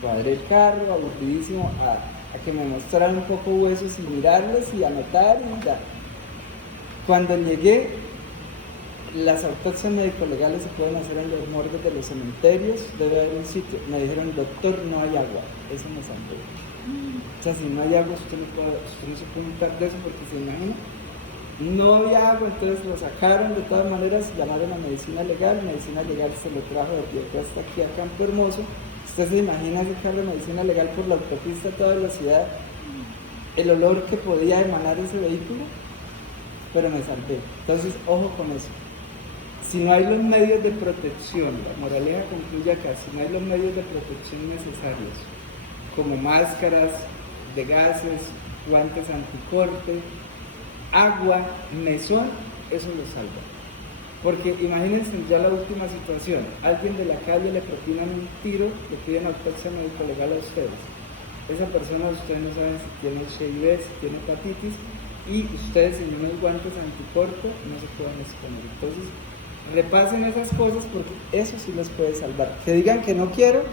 cuadré el carro, aburridísimo, a que me mostraran un poco huesos y mirarlos y anotar y ya. Cuando llegué, las autopsias médico-legales se pueden hacer en los morgues de los cementerios, debe haber un sitio. Me dijeron, doctor, no hay agua. Eso me salvó. O sea, si no hay agua, usted no se puede untar de eso porque se imagina. No había agua, entonces lo sacaron de todas maneras, llamaron a medicina legal se lo trajo de Piedecuesta aquí a Campo Hermoso. Usted se imagina sacar la medicina legal por la autopista a toda velocidad. el olor que podía emanar ese vehículo, pero me salvé. Entonces, ojo con eso. Si no hay los medios de protección, la moraleja concluye acá, si no hay los medios de protección necesarios, como máscaras de gases, guantes anticorte, agua, mesón, eso lo salva. Porque imagínense ya la última situación, alguien de la calle le propinan un tiro, le piden autopsia médico legal a ustedes. Esa persona, ustedes no saben si tiene HIV, si tiene hepatitis, y ustedes sin unos guantes anticorte no se pueden exponer. Entonces, repasen esas cosas porque eso sí los puede salvar. Que digan que no quiero,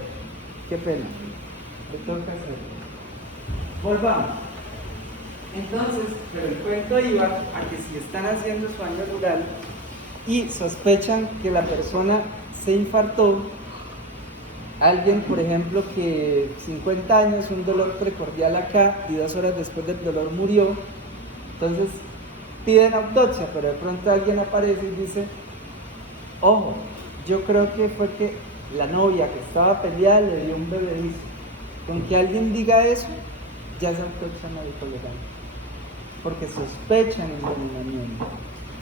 qué pena, le toca hacerlo. Volvamos. Entonces, pero el cuento iba a que si están haciendo su año rural y sospechan que la persona se infartó, alguien, por ejemplo, que 50 años, un dolor precordial acá y 2 horas después del dolor murió, entonces piden autopsia, pero de pronto alguien aparece y dice, ojo, yo creo que fue que la novia que estaba peleada le dio un bebedizo. Con que alguien diga eso, ya es autopsia médico legal, porque sospechan envenenamiento.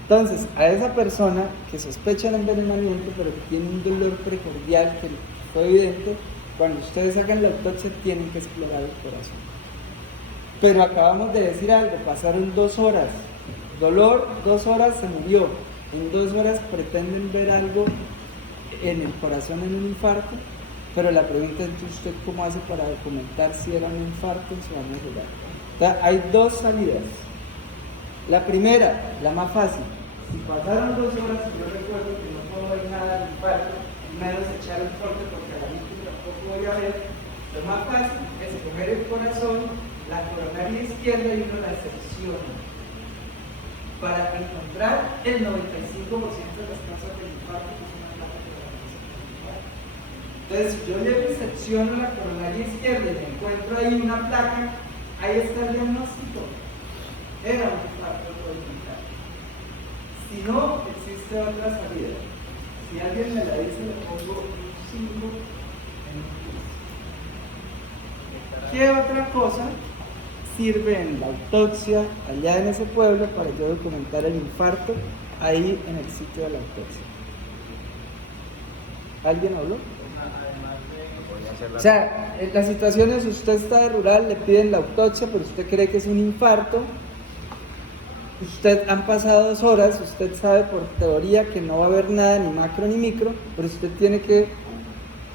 Entonces, a esa persona que sospecha el envenenamiento, pero que tiene un dolor precordial que fue evidente, cuando ustedes hagan la autopsia tienen que explorar el corazón. Pero acabamos de decir algo, pasaron 2 horas, dolor, 2 horas, se murió. En 2 horas pretenden ver algo en el corazón en un infarto, pero la pregunta es usted cómo hace para documentar si era un infarto en su año rural. O sea, hay 2 salidas. La primera, la más fácil, si pasaron 2 horas y yo recuerdo que no puedo ver nada del infarto, menos echar el corte porque a la vista tampoco voy a ver, lo más fácil es coger el corazón, la coronaria izquierda y uno la secciona para encontrar el 95% de las causas del infarto, que es una placa que va a infarto. Entonces, si yo llego y secciono la coronaria izquierda y me encuentro ahí una placa, ahí está el diagnóstico. Era un infarto coronarial. Si no, existe otra salida. Si alguien me la dice, le pongo un 5 en un 15. ¿Qué otra cosa sirve en la autopsia allá en ese pueblo para yo documentar el infarto ahí en el sitio de la autopsia? ¿Alguien habló? O sea, la situación es, usted está de rural, le piden la autopsia, pero usted cree que es un infarto. Usted han pasado 2 horas, usted sabe por teoría que no va a haber nada ni macro ni micro, pero usted tiene que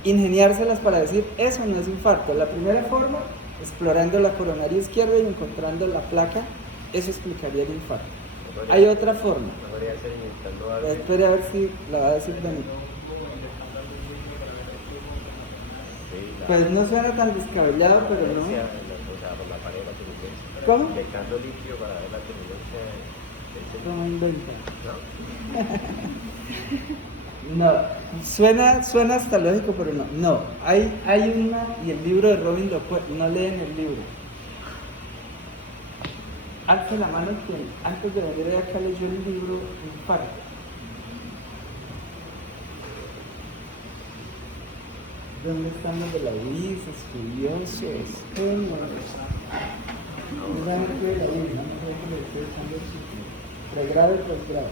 ingeniárselas para decir, eso no es infarto. La primera forma, explorando la coronaria izquierda y encontrando la placa, eso explicaría el infarto. Hay otra forma. Espere a ver si la va a decir Benito. Pues no suena tan descabellado, pero no. ¿Cómo? Inyectando líquido para ver la tendencia. ¿Cómo inventa? No, suena hasta lógico, pero no. No, hay una, y el libro de Robin lo no leen el libro. Alza la mano quien antes de venir de acá leyó el libro Infarto. ¿Dónde están los de la UIS, estudiosos, genios? No saben qué de la UIS, no sé qué le estoy echando el sitio. Pregrado y posgrado.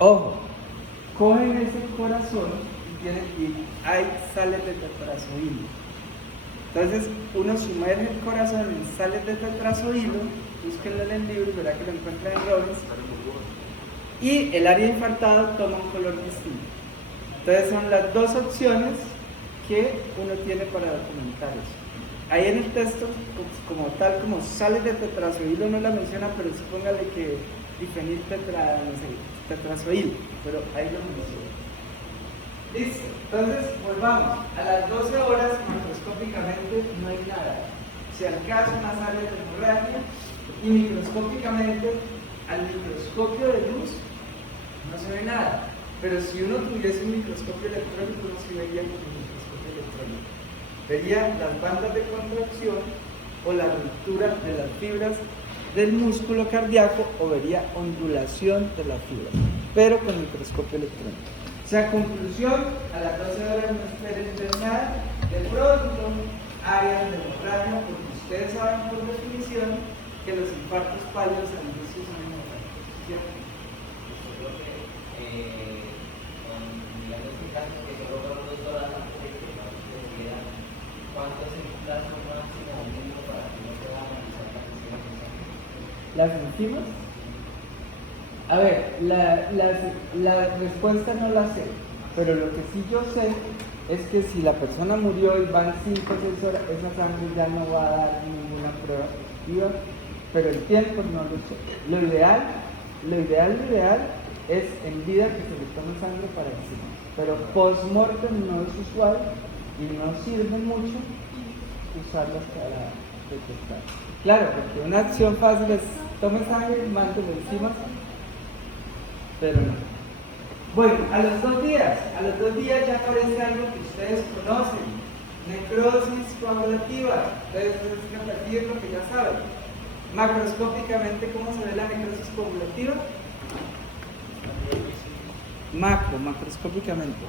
Ojo, cogen ese corazón y hay sales de tetrazoílo. Entonces uno sumerge el corazón en sales de tetrazoílo, búsquenlo en el libro, verá que lo encuentran en Robbins, y el área infartada toma un color distinto. Entonces son las 2 opciones que uno tiene para documentar eso. Ahí en el texto, como tal, como sales de tetrazoílo no la menciona, pero sí póngale que difenil tetrazoílo, pero ahí lo menciona. Listo, entonces volvamos. A las 12 horas macroscópicamente no hay nada. Si acaso unas áreas de hemorragia, y microscópicamente al microscopio de luz no se ve nada. Pero si uno tuviese un microscopio electrónico, no se vería con un microscopio electrónico. Vería las bandas de contracción o la ruptura de las fibras del músculo cardíaco o vería ondulación de la fibra, pero con microscopio electrónico. O sea, conclusión, a las 12 horas no esperen ver nada. De pronto, áreas de hemorragia, porque ustedes saben por definición que los infartos pálidos al inicio son hemorrágicos, ¿cierto? En este caso, que solo fueron 2 horas antes de que no se diera, ¿cuánto es el plazo máximo o mínimo para que no se va a analizar la sesión de sangre? ¿Las enzimas? A ver, la respuesta no la sé, pero lo que sí yo sé es que si la persona murió y van 5 o 6 horas, esa sangre ya no va a dar ninguna prueba positiva, pero el tiempo no lo sé. Lo ideal es en vida que se le tome sangre para encima, pero post-mortem no es usual y no sirve mucho usarlas para detectar. Claro, porque una acción fácil es tome sangre y mándelo encima, pero no. Bueno, a los 2 días ya aparece algo que ustedes conocen, necrosis coagulativa. Entonces es repetir lo que ya saben. Macroscópicamente, ¿cómo se ve la necrosis coagulativa? Macroscópicamente.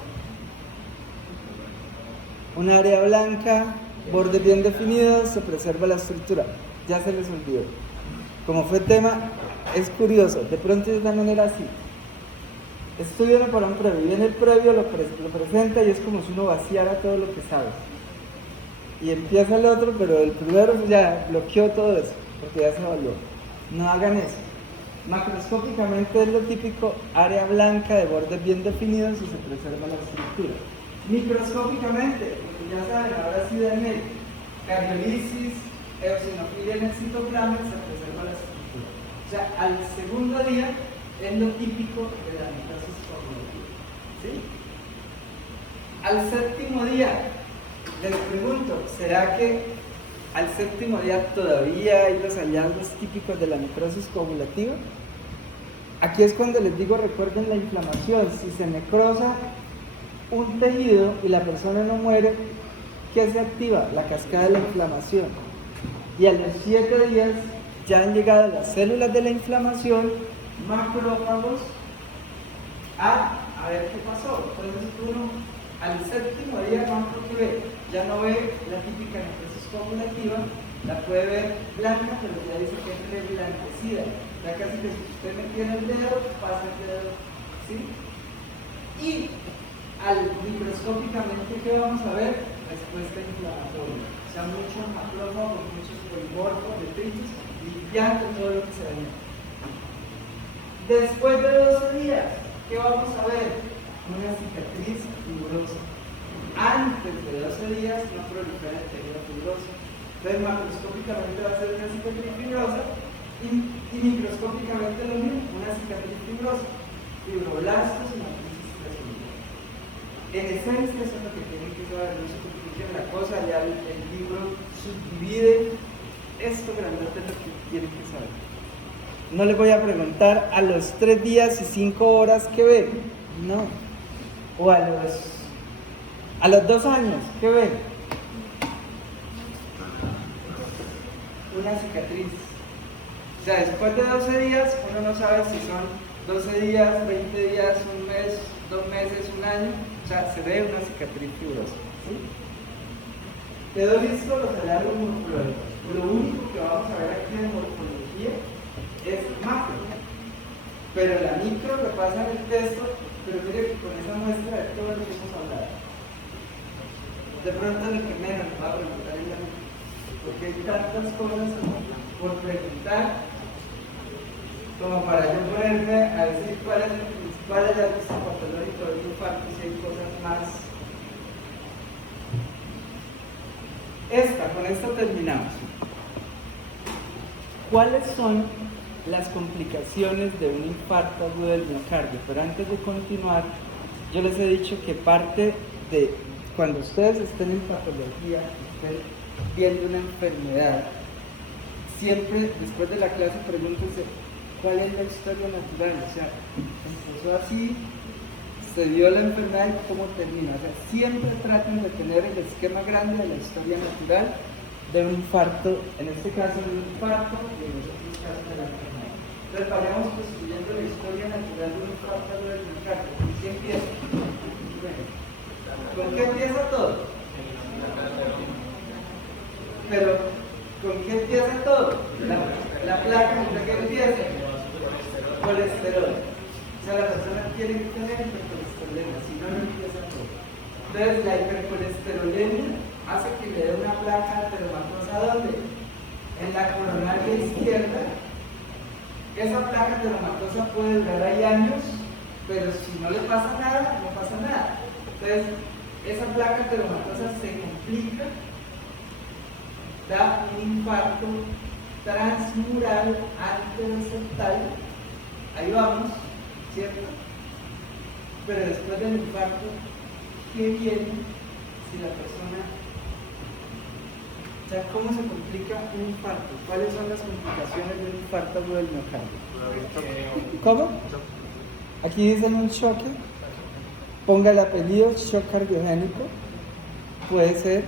Un área blanca, bordes bien definidos, se preserva la estructura. Ya se les olvidó. Como fue tema, es curioso, de pronto de esta manera así. Estudian para un previo, y en el previo lo presenta y es como si uno vaciara todo lo que sabe. Y empieza el otro, pero el primero ya bloqueó todo eso, porque ya se evaluó. No hagan eso. Macroscópicamente es lo típico, área blanca de bordes bien definidos y se preserva la estructura. Microscópicamente, porque ya saben, ahora sí Daniel, cardiolisis, eosinofilia en el citoplasma, se preserva la estructura. O sea, al segundo día es lo típico de la necrosis coagulativa. ¿Sí? Al séptimo día, les pregunto, ¿será que al séptimo día todavía hay los hallazgos típicos de la necrosis coagulativa? Aquí es cuando les digo, recuerden la inflamación. Si se necrosa un tejido y la persona no muere, ¿qué se activa? La cascada de la inflamación. Y a los 7 días ya han llegado las células de la inflamación, macrófagos, a ver qué pasó. Entonces uno al séptimo día macro que ve, ya no ve la típica necrosis coagulativa, la puede ver blanca, pero ya dice que es reblanquecida. Ya casi que si usted metiera el dedo, pasa el dedo, ¿sí? Y microscópicamente, ¿qué vamos a ver? Respuesta inflamatoria. O sea, muchos macrófagos, muchos polimorfos, detritos, limpiando todo lo que se dañó. Después de 12 días, ¿qué vamos a ver? Una cicatriz fibrosa. Antes de 12 días no prolifera el tejido fibroso. Entonces, macroscópicamente va a ser una cicatriz fibrosa y microscópicamente lo mismo, una cicatriz fibrosa. Fibroblastos y matrices celulares. En esencia, eso es lo que tienen que saber. No se compliquen la cosa, ya el libro subdivide esto grandote, es lo que tienen que saber. No les voy a preguntar a los 3 días y 5 horas que ven, no. O a los 2 años, ¿qué ven? Una cicatriz. O sea, después de 12 días, uno no sabe si son 12 días, 20 días, un mes, 2 meses, un año. O sea, se ve una cicatriz fibrosa. ¿Sí? Quedó listo los hallazgos morfológicos. Lo único que vamos a ver aquí en morfología es macro, pero la micro repasa en el texto, pero mire que con esa muestra de todo lo que hemos hablado. De pronto lo que menos nos va a preguntar es la micro, porque hay tantas cosas por preguntar como para yo ponerme a decir cuál es el principal hallazgo patológico de un infarto, si hay cosas más. Con esto terminamos. ¿Cuáles son las complicaciones de un infarto agudo del miocardio? Pero antes de continuar, yo les he dicho que parte de cuando ustedes estén en patología, estén viendo una enfermedad, siempre después de la clase pregúntense cuál es la historia natural. O sea, empezó así, se dio la enfermedad y cómo termina. O sea, siempre traten de tener el esquema grande de la historia natural de un infarto, en este caso de un infarto y en los otros casos de la enfermedad. Entonces vayamos construyendo la historia natural de un infarto del miocardio. ¿Con qué empieza? ¿Con qué empieza todo? Con una cicatriz. O sea, después de 12 días uno no sabe si son 12 días, un mes, 2 meses, un año. O sea, se ve una cicatriz fibrosa. ¿Sí? Quedó listo los hallazgos morfológicos. Pero, ¿con qué empieza todo? La placa, ¿con qué empieza? Colesterol. O sea, la persona tiene que tener hipercolesterolemia, si no, no empieza todo. Entonces, la hipercolesterolemia hace que le dé una placa ateromatosa, ¿dónde? En la coronaria izquierda. Esa placa ateromatosa puede durar ahí años, pero si no le pasa nada, no pasa nada. Entonces, esa placa ateromatosa se complica, da un infarto transmural anteroseptal, ahí vamos, ¿cierto? Pero después del infarto, ¿qué viene si la persona... O sea, ¿cómo se complica un infarto? ¿Cuáles son las complicaciones de un infarto agudo del miocardio? ¿Cómo? Aquí dicen un choque. Ponga el apellido, shock cardiogénico. Puede ser.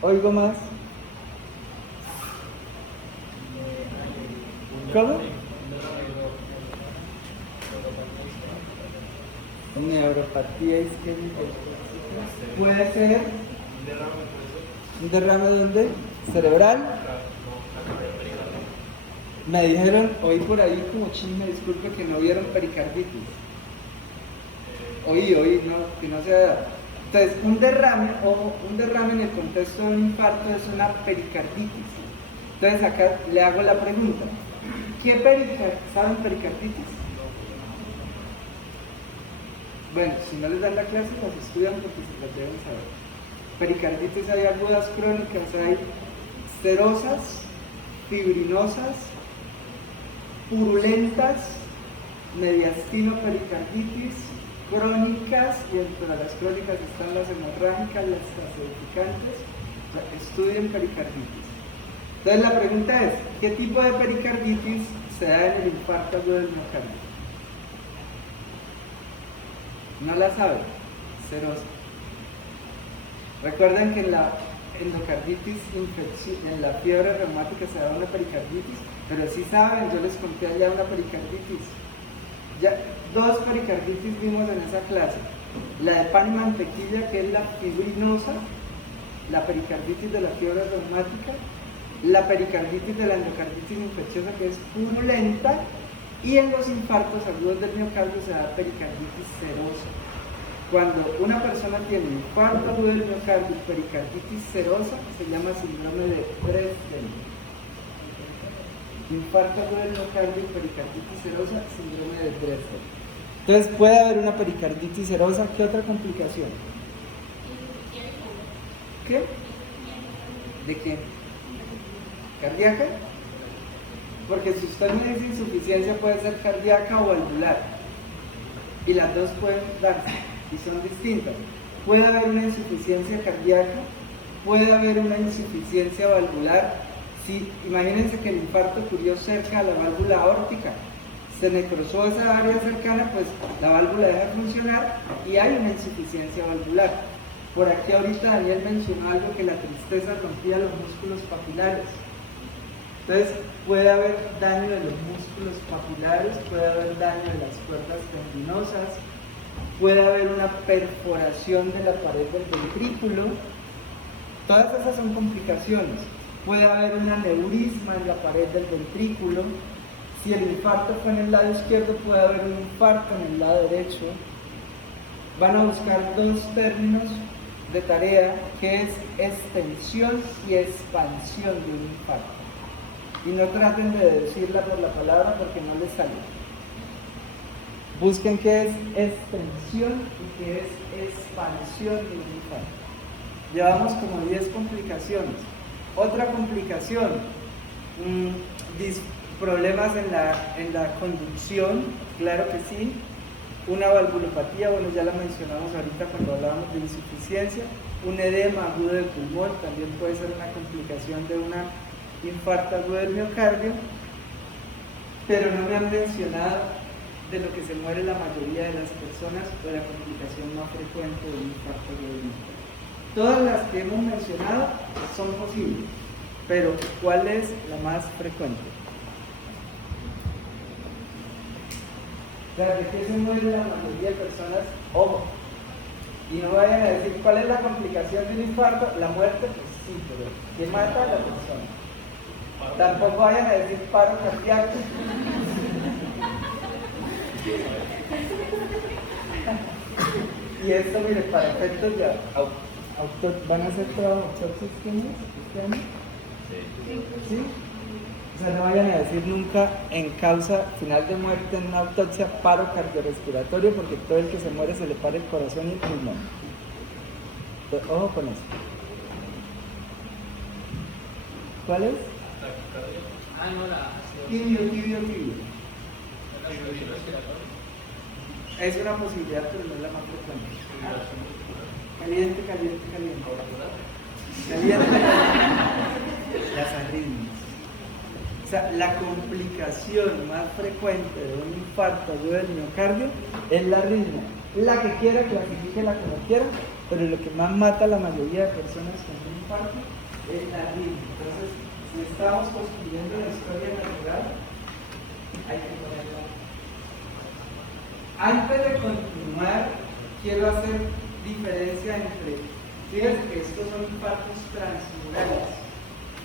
Oigo más. ¿Cómo? Neuropatía isquémica. Puede ser. ¿Un derrame dónde? ¿Cerebral? Me dijeron, oí por ahí como chisme, disculpe, que no vieron pericarditis. Oí, no, que no se da. Entonces, un derrame en el contexto de un infarto es una pericarditis. Entonces, acá le hago la pregunta: ¿qué saben pericarditis? Bueno, si no les dan la clase, las estudian porque se las deben saber. Pericarditis hay agudas crónicas, hay serosas, fibrinosas, purulentas, mediastinopericarditis, crónicas, y entre las crónicas están las hemorrágicas, las acidificantes. O sea, estudien pericarditis. Entonces la pregunta es, ¿qué tipo de pericarditis se da en el infarto agudo del miocardio? No la saben, serosa. Recuerden que en la endocarditis en la fiebre reumática se da una pericarditis, pero sí saben, yo les conté allá una pericarditis. Ya, 2 pericarditis vimos en esa clase. La de pan y mantequilla, que es la fibrinosa, la pericarditis de la fiebre reumática, la pericarditis de la endocarditis infecciosa, que es purulenta, y en los infartos agudos del miocardio se da pericarditis serosa. Cuando una persona tiene infarto agudo del miocardio y pericarditis serosa, se llama síndrome de Dresden. Infarto agudo del miocardio y pericarditis serosa, síndrome de Dresden. Entonces puede haber una pericarditis serosa. ¿Qué otra complicación? ¿Qué? ¿De qué? ¿Cardíaca? Porque si usted me dice insuficiencia, puede ser cardíaca o valvular. Y las dos pueden darse y son distintas. Puede haber una insuficiencia cardíaca, puede haber una insuficiencia valvular. Si, imagínense que el infarto ocurrió cerca de la válvula aórtica, se necrosó esa área cercana, pues la válvula deja de funcionar y hay una insuficiencia valvular. Por aquí ahorita Daniel mencionó algo, que la tristeza rompía los músculos papilares. Entonces puede haber daño de los músculos papilares, puede haber daño de las cuerdas tendinosas, puede haber una perforación de la pared del ventrículo. Todas esas son complicaciones. Puede haber un aneurisma en la pared del ventrículo. Si el infarto fue en el lado izquierdo, puede haber un infarto en el lado derecho. Van a buscar 2 términos de tarea, que es extensión y expansión de un infarto. Y no traten de deducirla por la palabra porque no les sale. Busquen qué es extensión y qué es expansión de un infarto. Llevamos como 10 complicaciones. Otra complicación, problemas en la conducción, claro que sí. Una valvulopatía, bueno, ya la mencionamos ahorita cuando hablábamos de insuficiencia. Un edema agudo de pulmón también puede ser una complicación de una infarto agudo del miocardio. Pero no me han mencionado de lo que se muere la mayoría de las personas, o la complicación más frecuente de un infarto agudo del miocardio. Todas las que hemos mencionado son posibles, pero ¿cuál es la más frecuente? ¿De qué se muere la mayoría de personas? Ojo, y no vayan a decir cuál es la complicación de un infarto. La muerte, pues Sí, pero ¿qué mata a la persona? Tampoco vayan a decir paro cardíaco. Y esto, mire, para efectos de ¿van a hacer todas las autopsias este año? ¿Sí? O sea, no vayan a decir nunca en causa final de muerte en una autopsia paro cardiorrespiratorio, porque todo el que se muere se le para el corazón y el pulmón. Entonces, ojo con eso. ¿Cuál es? Tibio. Es una posibilidad, pero no es la más frecuente. Caliente. Las arritmias. O sea, la complicación más frecuente de un infarto agudo del miocardio es la arritmia. La que quiera, clasifíquela como quiera, pero lo que más mata a la mayoría de personas con un infarto es la arritmia. Entonces, si estamos construyendo la historia natural, hay que ponerla. Antes de continuar, quiero hacer diferencia entre, fíjense que estos son infartos transmurales,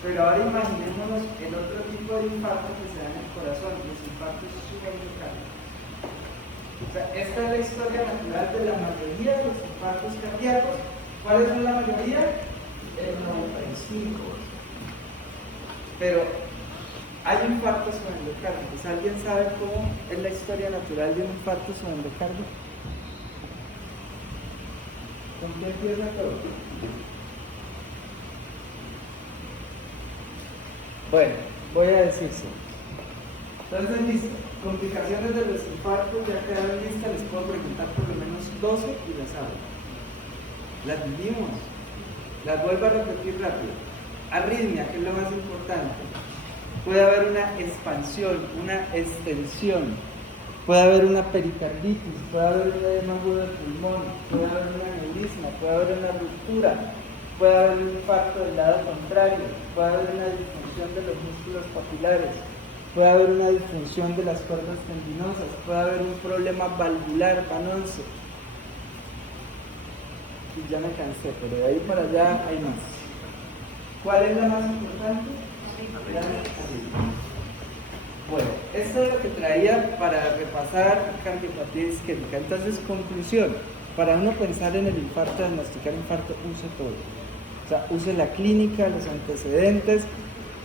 pero ahora imaginémonos el otro tipo de infarto que se da en el corazón, los infartos subarmiocardiales. O sea, esta es la historia natural de la mayoría de los infartos cardíacos. ¿Cuáles son la mayoría? El 95%. Pero hay infartos subarmiocardiales. ¿Alguien sabe cómo es la historia natural de un infarto subarmiocardio? ¿Con qué empieza todo? Bueno, voy a decirse. Entonces, listo. Complicaciones de los infartos ya quedaron listas. Les puedo preguntar por lo menos 12 y las hago. Las vivimos. Las vuelvo a repetir rápido. Arritmia, que es lo más importante. Puede haber una expansión, una extensión. Puede haber una pericarditis, puede haber un edema agudo del pulmón, puede haber un aneurisma, puede haber una ruptura, puede haber un infarto del lado contrario, puede haber una disfunción de los músculos papilares, puede haber una disfunción de las cuerdas tendinosas, puede haber un problema valvular venoso. Y ya me cansé, pero de ahí para allá hay más. ¿Cuál es la más importante? La arritmia. Bueno, esto es lo que traía para repasar cardiopatía isquémica. Entonces, conclusión, para uno pensar en el infarto, diagnosticar infarto, use todo. O sea, use la clínica, los antecedentes,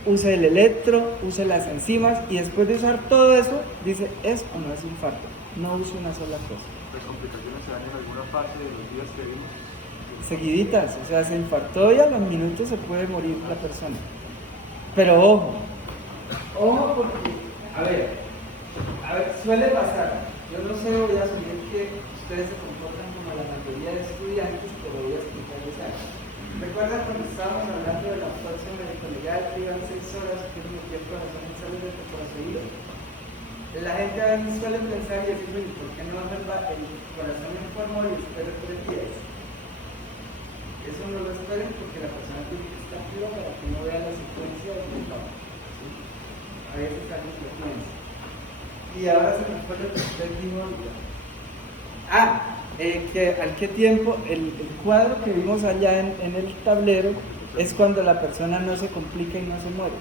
use el electro, use las enzimas, y después de usar todo eso, dice, ¿es o no es infarto? No use una sola cosa. ¿Las complicaciones se dan en alguna fase de los días que vimos? Seguiditas, o sea, se infartó y a los minutos se puede morir la persona. Pero ojo porque, a ver, suele pasar. Yo no sé, voy a asumir que ustedes se comportan como la mayoría de estudiantes, pero voy a explicarles algo. ¿Recuerdan cuando estábamos hablando de la autopsia médico-legal que iban 6 horas que uno metía el corazón en sales de corazoído? La gente a veces suele pensar y decir, oye, ¿por qué no el corazón en forma y espera 3 días? Eso no lo esperen porque la persona tiene que estar activa para que no vea la secuencia del infarto. ¿Sí? A veces está en frecuencia. Y ahora se me fue el tercer día. ¿Al qué tiempo? El cuadro que vimos allá en el tablero es cuando la persona no se complica y no se muere.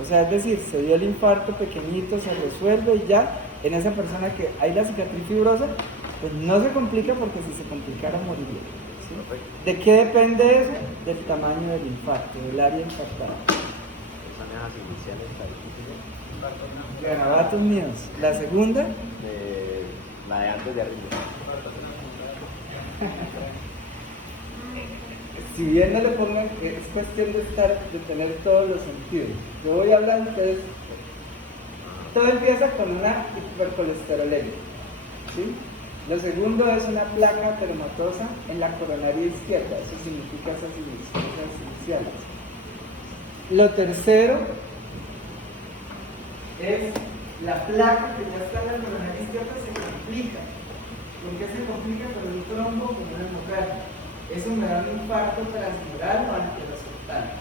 O sea, es decir, se dio el infarto pequeñito, se resuelve y ya, en esa persona que hay la cicatriz fibrosa, pues no se complica porque si se complicara moriría. ¿Sí? ¿De qué depende eso? Del tamaño del infarto, del área infartada. Las iniciales estadísticas. Garabatos míos. La segunda, La de antes de arriba. si bien no le pongan, es cuestión de tener todos los sentidos. Yo voy hablando, entonces, todo empieza con una hipercolesterolemia. ¿Sí? Lo segundo es una placa ateromatosa en la coronaria izquierda, eso significa esas iniciales. Lo tercero es la placa que ya está en la coronaria izquierda se complica. ¿Por qué se complica? Con un trombo, con una hemorragia. Eso me da un infarto transmural o anteroseptal.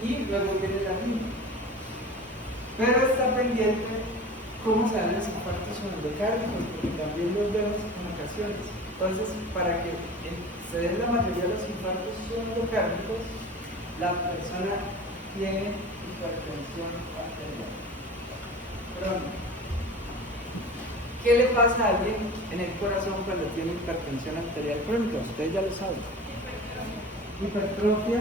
Y luego viene la arritmia. Pero está pendiente cómo se dan los infartos endocárdicos, porque también los vemos en ocasiones. Entonces, para que se den la mayoría de los infartos endocárdicos, la persona tiene hipertensión arterial crónica. ¿Qué le pasa a alguien en el corazón cuando tiene hipertensión arterial crónica? Ustedes ya lo saben. Hipertrofia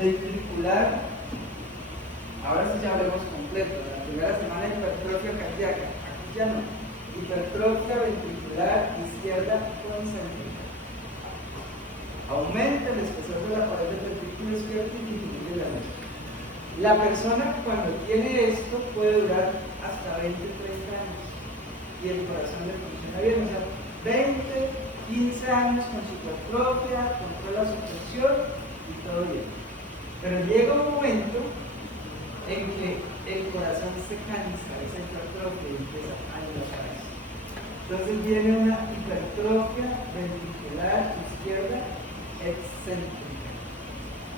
ventricular. Ahora sí ya hablemos completo. La primera semana hipertrofia cardíaca. Aquí ya no. Hipertrofia ventricular izquierda concéntrica. Aumenta el espesor de la pared del ventrículo izquierdo y disminuye la noche. La persona cuando tiene esto puede durar hasta 20-30 años y el corazón le funciona bien. O sea, 20-15 años con su hipertrofia, controla su presión y todo bien. Pero llega un momento en que el corazón se cansa de esa hipertrofia y empieza a enlazarse. Entonces viene una hipertrofia ventricular izquierda excéntrica.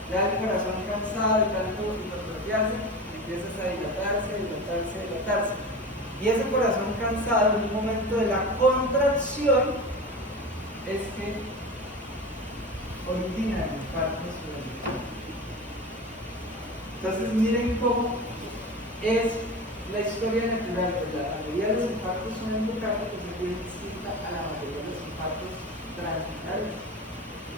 Ya el corazón cansado de tanto hipertrofiarse, empiezas a dilatarse. Y ese corazón cansado, en un momento de la contracción, es que origina el infarto cerebral. Entonces miren cómo es la historia natural. La mayoría de los infartos son endocárdiacos, que es bien distinta a la mayoría de los infartos transitarios.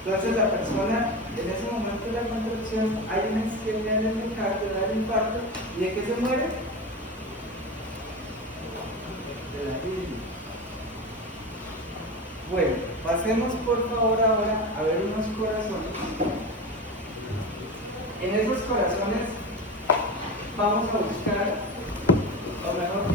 Entonces la persona, en ese momento de la contracción, hay una isquemia en el miocardio, da el infarto, ¿y de qué se muere? De la arritmia. Bueno, pasemos por favor ahora a ver unos corazones. En esos corazones vamos a buscar, o mejor